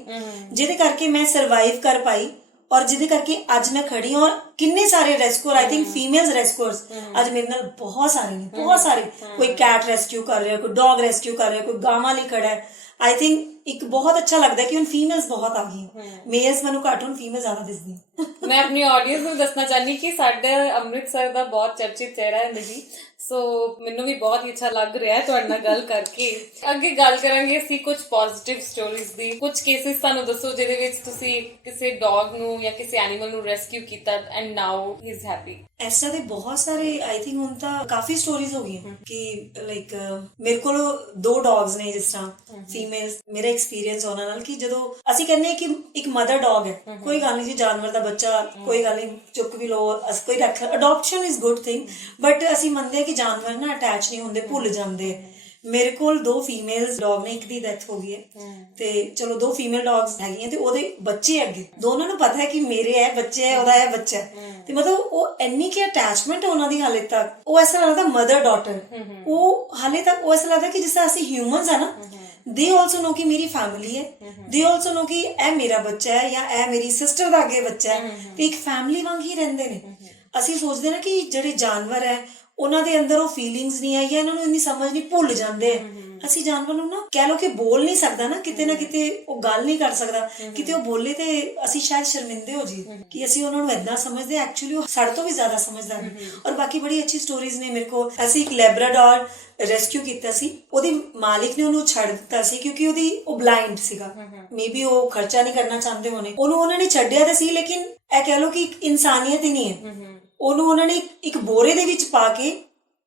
ਜਿਹਦੇ ਕਰਕੇ ਮੈਂ ਸਰਵਾਈਵ ਕਰ ਪਾਈ, ਔਰ ਜਿਹਦੇ ਕਰਕੇ ਅੱਜ ਮੈਂ ਖੜੀ ਹਾਂ। ਔਰ ਕਿੰਨੇ ਸਾਰੇ ਰੈਸਕਿਊਅਰ, ਆਈ ਥਿੰਕ ਫੀਮੇਲਸ ਰੈਸਕਿਊਅਰਸ ਅੱਜ ਮੇਰੇ ਨਾਲ ਬਹੁਤ ਸਾਰੇ ਨੇ, ਬਹੁਤ ਸਾਰੇ। ਕੋਈ ਕੈਟ ਰੈਸਕਿਊ ਕਰ ਰਿਹਾ, ਕੋਈ ਡੌਗ ਰੈਸਕਿਊ ਕਰ ਰਿਹਾ, ਕੋਈ ਗਾਵਾਂ ਲਈ ਖੜਾ ਹੈ। ਆਈ ਥਿੰਕ ਇੱਕ ਬਹੁਤ ਅੱਛਾ ਲੱਗਦਾ ਕਿ ਹੁਣ ਫੀਮੇਲਸ ਬਹੁਤ ਆ ਗਈਆਂ, ਮੇਲਸ ਮੈਨੂੰ ਘੱਟ, ਹੁਣ ਫੀਮੇਲ ਜ਼ਿਆਦਾ ਦਿਸਦੀਆਂ। ਮੈਂ ਆਪਣੀ ਆਡੀਅנס ਨੂੰ ਦੱਸਣਾ ਚਾਹਨੀ ਕਿ ਸਾਡੇ ਅੰਮ੍ਰਿਤਸਰ ਦਾ ਬਹੁਤ ਚਰਚਿਤ ਚਿਹਰਾ ਹੈ ਨਿਧੀ, ਸੋ ਮੈਨੂੰ ਵੀ ਬਹੁਤ ਹੀ ਅੱਛਾ ਲੱਗ ਰਿਹਾ ਹੈ ਤੁਹਾਡੇ ਨਾਲ ਗੱਲ ਕਰਕੇ। ਅੱਗੇ ਗੱਲ ਕਰਾਂਗੇ ਅਸੀਂ ਕੁਝ ਪੋਜ਼ਿਟਿਵ ਸਟੋਰੀਜ਼ ਦੀ। ਕੁਝ ਕੇਸਿਸ ਤੁਹਾਨੂੰ ਦੱਸੋ ਜਿਹਦੇ ਵਿੱਚ ਤੁਸੀਂ ਕਿਸੇ ਡੌਗ ਨੂੰ ਜਾਂ ਕਿਸੇ ਐਨੀਮਲ ਨੂੰ ਰੈਸਕਿਊ ਕੀਤਾ and now he is happy. ਇਸ ਤਰ੍ਹਾਂ ਦੇ ਬਹੁਤ ਸਾਰੇ, ਆਈ ਥਿੰਕ ਹੁਣ ਤਾਂ ਕਾਫੀ ਸਟੋਰੀਜ਼ ਹੋ ਗਈਆਂ ਕਿ ਲਾਈਕ ਮੇਰੇ ਕੋਲ 2 ਡੌਗਸ ਨੇ, ਜਿਸ ਤਰ੍ਹਾਂ ਫੀਮੇਲਸ। ਮੇਰਾ ਐਕਸਪੀਰੀਅੰਸ ਉਹਨਾਂ ਨਾਲ ਕਿ ਜਦੋਂ ਅਸੀਂ ਕਹਿੰਦੇ ਹਾਂ ਕਿ ਇੱਕ ਮਦਰ ਡੌਗ ਹੈ, ਕੋਈ ਗੱਲ ਨਹੀਂ ਜੀ, ਜਾਨਵਰ ਦਾ ਬੱਚਾ ਕੋਈ ਗੱਲ ਨਹੀਂ, ਚੁੱਕ ਵੀ ਲਓ, ਕੋਈ ਰੱਖ, adoption is good thing, but ਅਸੀਂ ਮੰਨਦੇ ਹਾਂ ਕਿ ਜਾਨਵਰ ਨਾ ਅਟੈਚ ਨਹੀਂ ਹੁੰਦੇ, ਭੁੱਲ ਜਾਂਦੇ। ਮੇਰੇ ਕੋਲ 2 ਫੀਮੇਲਸ ਡੌਗ ਨੇ, ਇੱਕ ਦੀ ਡੈਥ ਹੋ ਗਈ ਹੈ ਤੇ ਚਲੋ 2 ਫੀਮੇਲ ਡੌਗਸ ਹੈਗੀਆਂ ਤੇ ਉਹਦੇ ਬੱਚੇ ਅੱਗੇ ਦੋਨਾਂ ਨੂੰ ਪਤਾ ਹੈ ਕਿ ਮੇਰੇ ਹੈ ਬੱਚੇ ਹੈ, ਉਹਦਾ ਹੈ ਬੱਚਾ ਹੈ ਤੇ ਮਤਲਬ ਉਹ ਇੰਨੀ ਕਿ ਅਟੈਚਮੈਂਟ ਹੈ ਉਹਨਾਂ ਦੀ ਹਾਲੇ ਤੱਕ, ਉਹ ਐਸਾ ਲੱਗਦਾ ਮਦਰ ਡਾਟਰ, ਉਹ ਹਾਲੇ ਤੱਕ ਉਹ ਐਸਾ ਲੱਗਦਾ ਕਿ ਜਿਸ ਤਰ੍ਹਾਂ ਅਸੀਂ ਹਿਊਮਨਸ ਆ ਨਾ, they also know ਕਿ ਮੇਰੀ ਫੈਮਿਲੀ ਹੈ, they also know ਕਿ ਇਹ ਮੇਰਾ ਬੱਚਾ ਹੈ ਜਾਂ ਇਹ ਮੇਰੀ ਸਿਸਟਰ ਦਾ ਅੱਗੇ ਬੱਚਾ ਹੈ ਤੇ ਇੱਕ ਫੈਮਿਲੀ ਵਾਂਗ ਹੀ ਰਹਿੰਦੇ ਨੇ। ਅਸੀਂ ਸੋਚਦੇ ਨਾ ਕਿ ਜਿਹੜੇ ਜਾਨਵਰ ਹੈ ਉਹਨਾਂ ਦੇ ਅੰਦਰ ਉਹ ਫੀਲਿੰਗਸ ਨਹੀਂ ਆਈ, ਇਹਨਾਂ ਨੂੰ ਇੰਨੀ ਸਮਝ ਨਹੀਂ, ਭੁੱਲ ਜਾਂਦੇ ਆ। ਅਸੀਂ ਜਾਨਵਰ ਨੂੰ ਨਾ ਕਹਿ ਲੋ ਕਿ ਬੋਲ ਨਹੀਂ ਸਕਦਾ ਨਾ ਕਿਤੇ ਉਹ ਗੱਲ ਨਹੀਂ ਕਰ ਸਕਦਾ, ਕਿਤੇ ਉਹ ਬੋਲੇ ਤੇ ਅਸੀਂ ਸ਼ਾਇਦ ਸ਼ਰਮਿੰਦੇ ਹੋ ਜੀ ਕਿ ਅਸੀਂ ਉਹਨਾਂ ਨੂੰ ਏਦਾਂ ਸਮਝਦੇ, ਐਕਚੁਅਲੀ ਉਹ ਸਾਡੇ ਤੋਂ ਵੀ ਜ਼ਿਆਦਾ ਸਮਝਦਾਰ ਨੇ। ਔਰ ਬਾਕੀ ਬੜੀ ਅੱਛੀ ਸਟੋਰੀਜ਼ ਨੇ ਮੇਰੇ ਕੋਲ। ਅਸੀਂ ਇੱਕ ਲੈਬਰਾਡੋਰ ਰੈਸਕਿਊ ਕੀਤਾ ਸੀ, ਉਹਦੀ ਮਾਲਿਕ ਨੇ ਉਹਨੂੰ ਛੱਡ ਦਿੱਤਾ ਸੀ ਕਿਉਂਕਿ ਉਹ ਬਲਾਈਂਡ ਸੀਗਾ, ਮੇਬੀ ਉਹ ਖਰਚਾ ਨਹੀਂ ਕਰਨਾ ਚਾਹੁੰਦੇ ਹੋਣੇ, ਉਹਨੂੰ ਉਹਨਾਂ ਨੇ ਛੱਡਿਆ ਤਾਂ ਸੀ ਲੇਕਿਨ ਇਹ ਕਹਿ ਲੋ ਕਿ ਇੱਕ ਇਨਸਾਨੀਅਤ ਹੀ ਨਹੀਂ ਹੈ। ਉਹਨੂੰ ਉਹਨਾਂ ਨੇ ਇੱਕ ਬੋਰੇ ਦੇ ਵਿੱਚ ਪਾ ਕੇ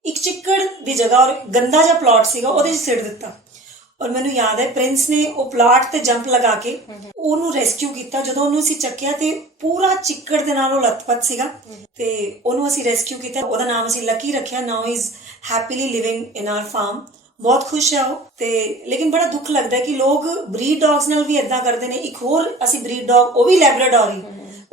ਇੱਕ ਚਿੱਕੜ ਦੀ ਜਗ੍ਹਾ ਔਰ ਗੰਦਾ ਜਿਹਾ ਪਲਾਟ ਸੀਗਾ ਉਹਦੇ 'ਚ ਸਿੱਟ ਦਿੱਤਾ। ਔਰ ਮੈਨੂੰ ਯਾਦ ਹੈ ਪ੍ਰਿੰਸ ਨੇ ਉਹ ਪਲਾਟ ਤੇ ਜੰਪ ਲਗਾ ਕੇ ਉਹਨੂੰ ਰੈਸਕਿਊ ਕੀਤਾ। ਜਦੋਂ ਉਹਨੂੰ ਅਸੀਂ ਚੱਕਿਆ ਤੇ ਪੂਰਾ ਚਿੱਕੜ ਦੇ ਨਾਲ ਉਹ ਲੱਥਪੱਥ ਸੀਗਾ ਤੇ ਉਹਨੂੰ ਅਸੀਂ ਰੈਸਕਿਊ ਕੀਤਾ। ਉਹਦਾ ਨਾਮ ਅਸੀਂ ਲੱਕੀ ਰੱਖਿਆ। Now is happily living in our farm. ਬਹੁਤ ਖੁਸ਼ ਹੈ ਉਹ ਤੇ। ਲੇਕਿਨ ਬੜਾ ਦੁੱਖ ਲੱਗਦਾ ਕਿ ਲੋਕ ਬਰੀਡ ਡੌਗਸ ਨਾਲ ਵੀ ਏਦਾਂ ਕਰਦੇ ਨੇ। ਇੱਕ ਹੋਰ ਅਸੀਂ ਬਰੀਡ ਡੌਗ, ਉਹ ਵੀ ਲੈਬਰਾਡੋਰ ਹੀ,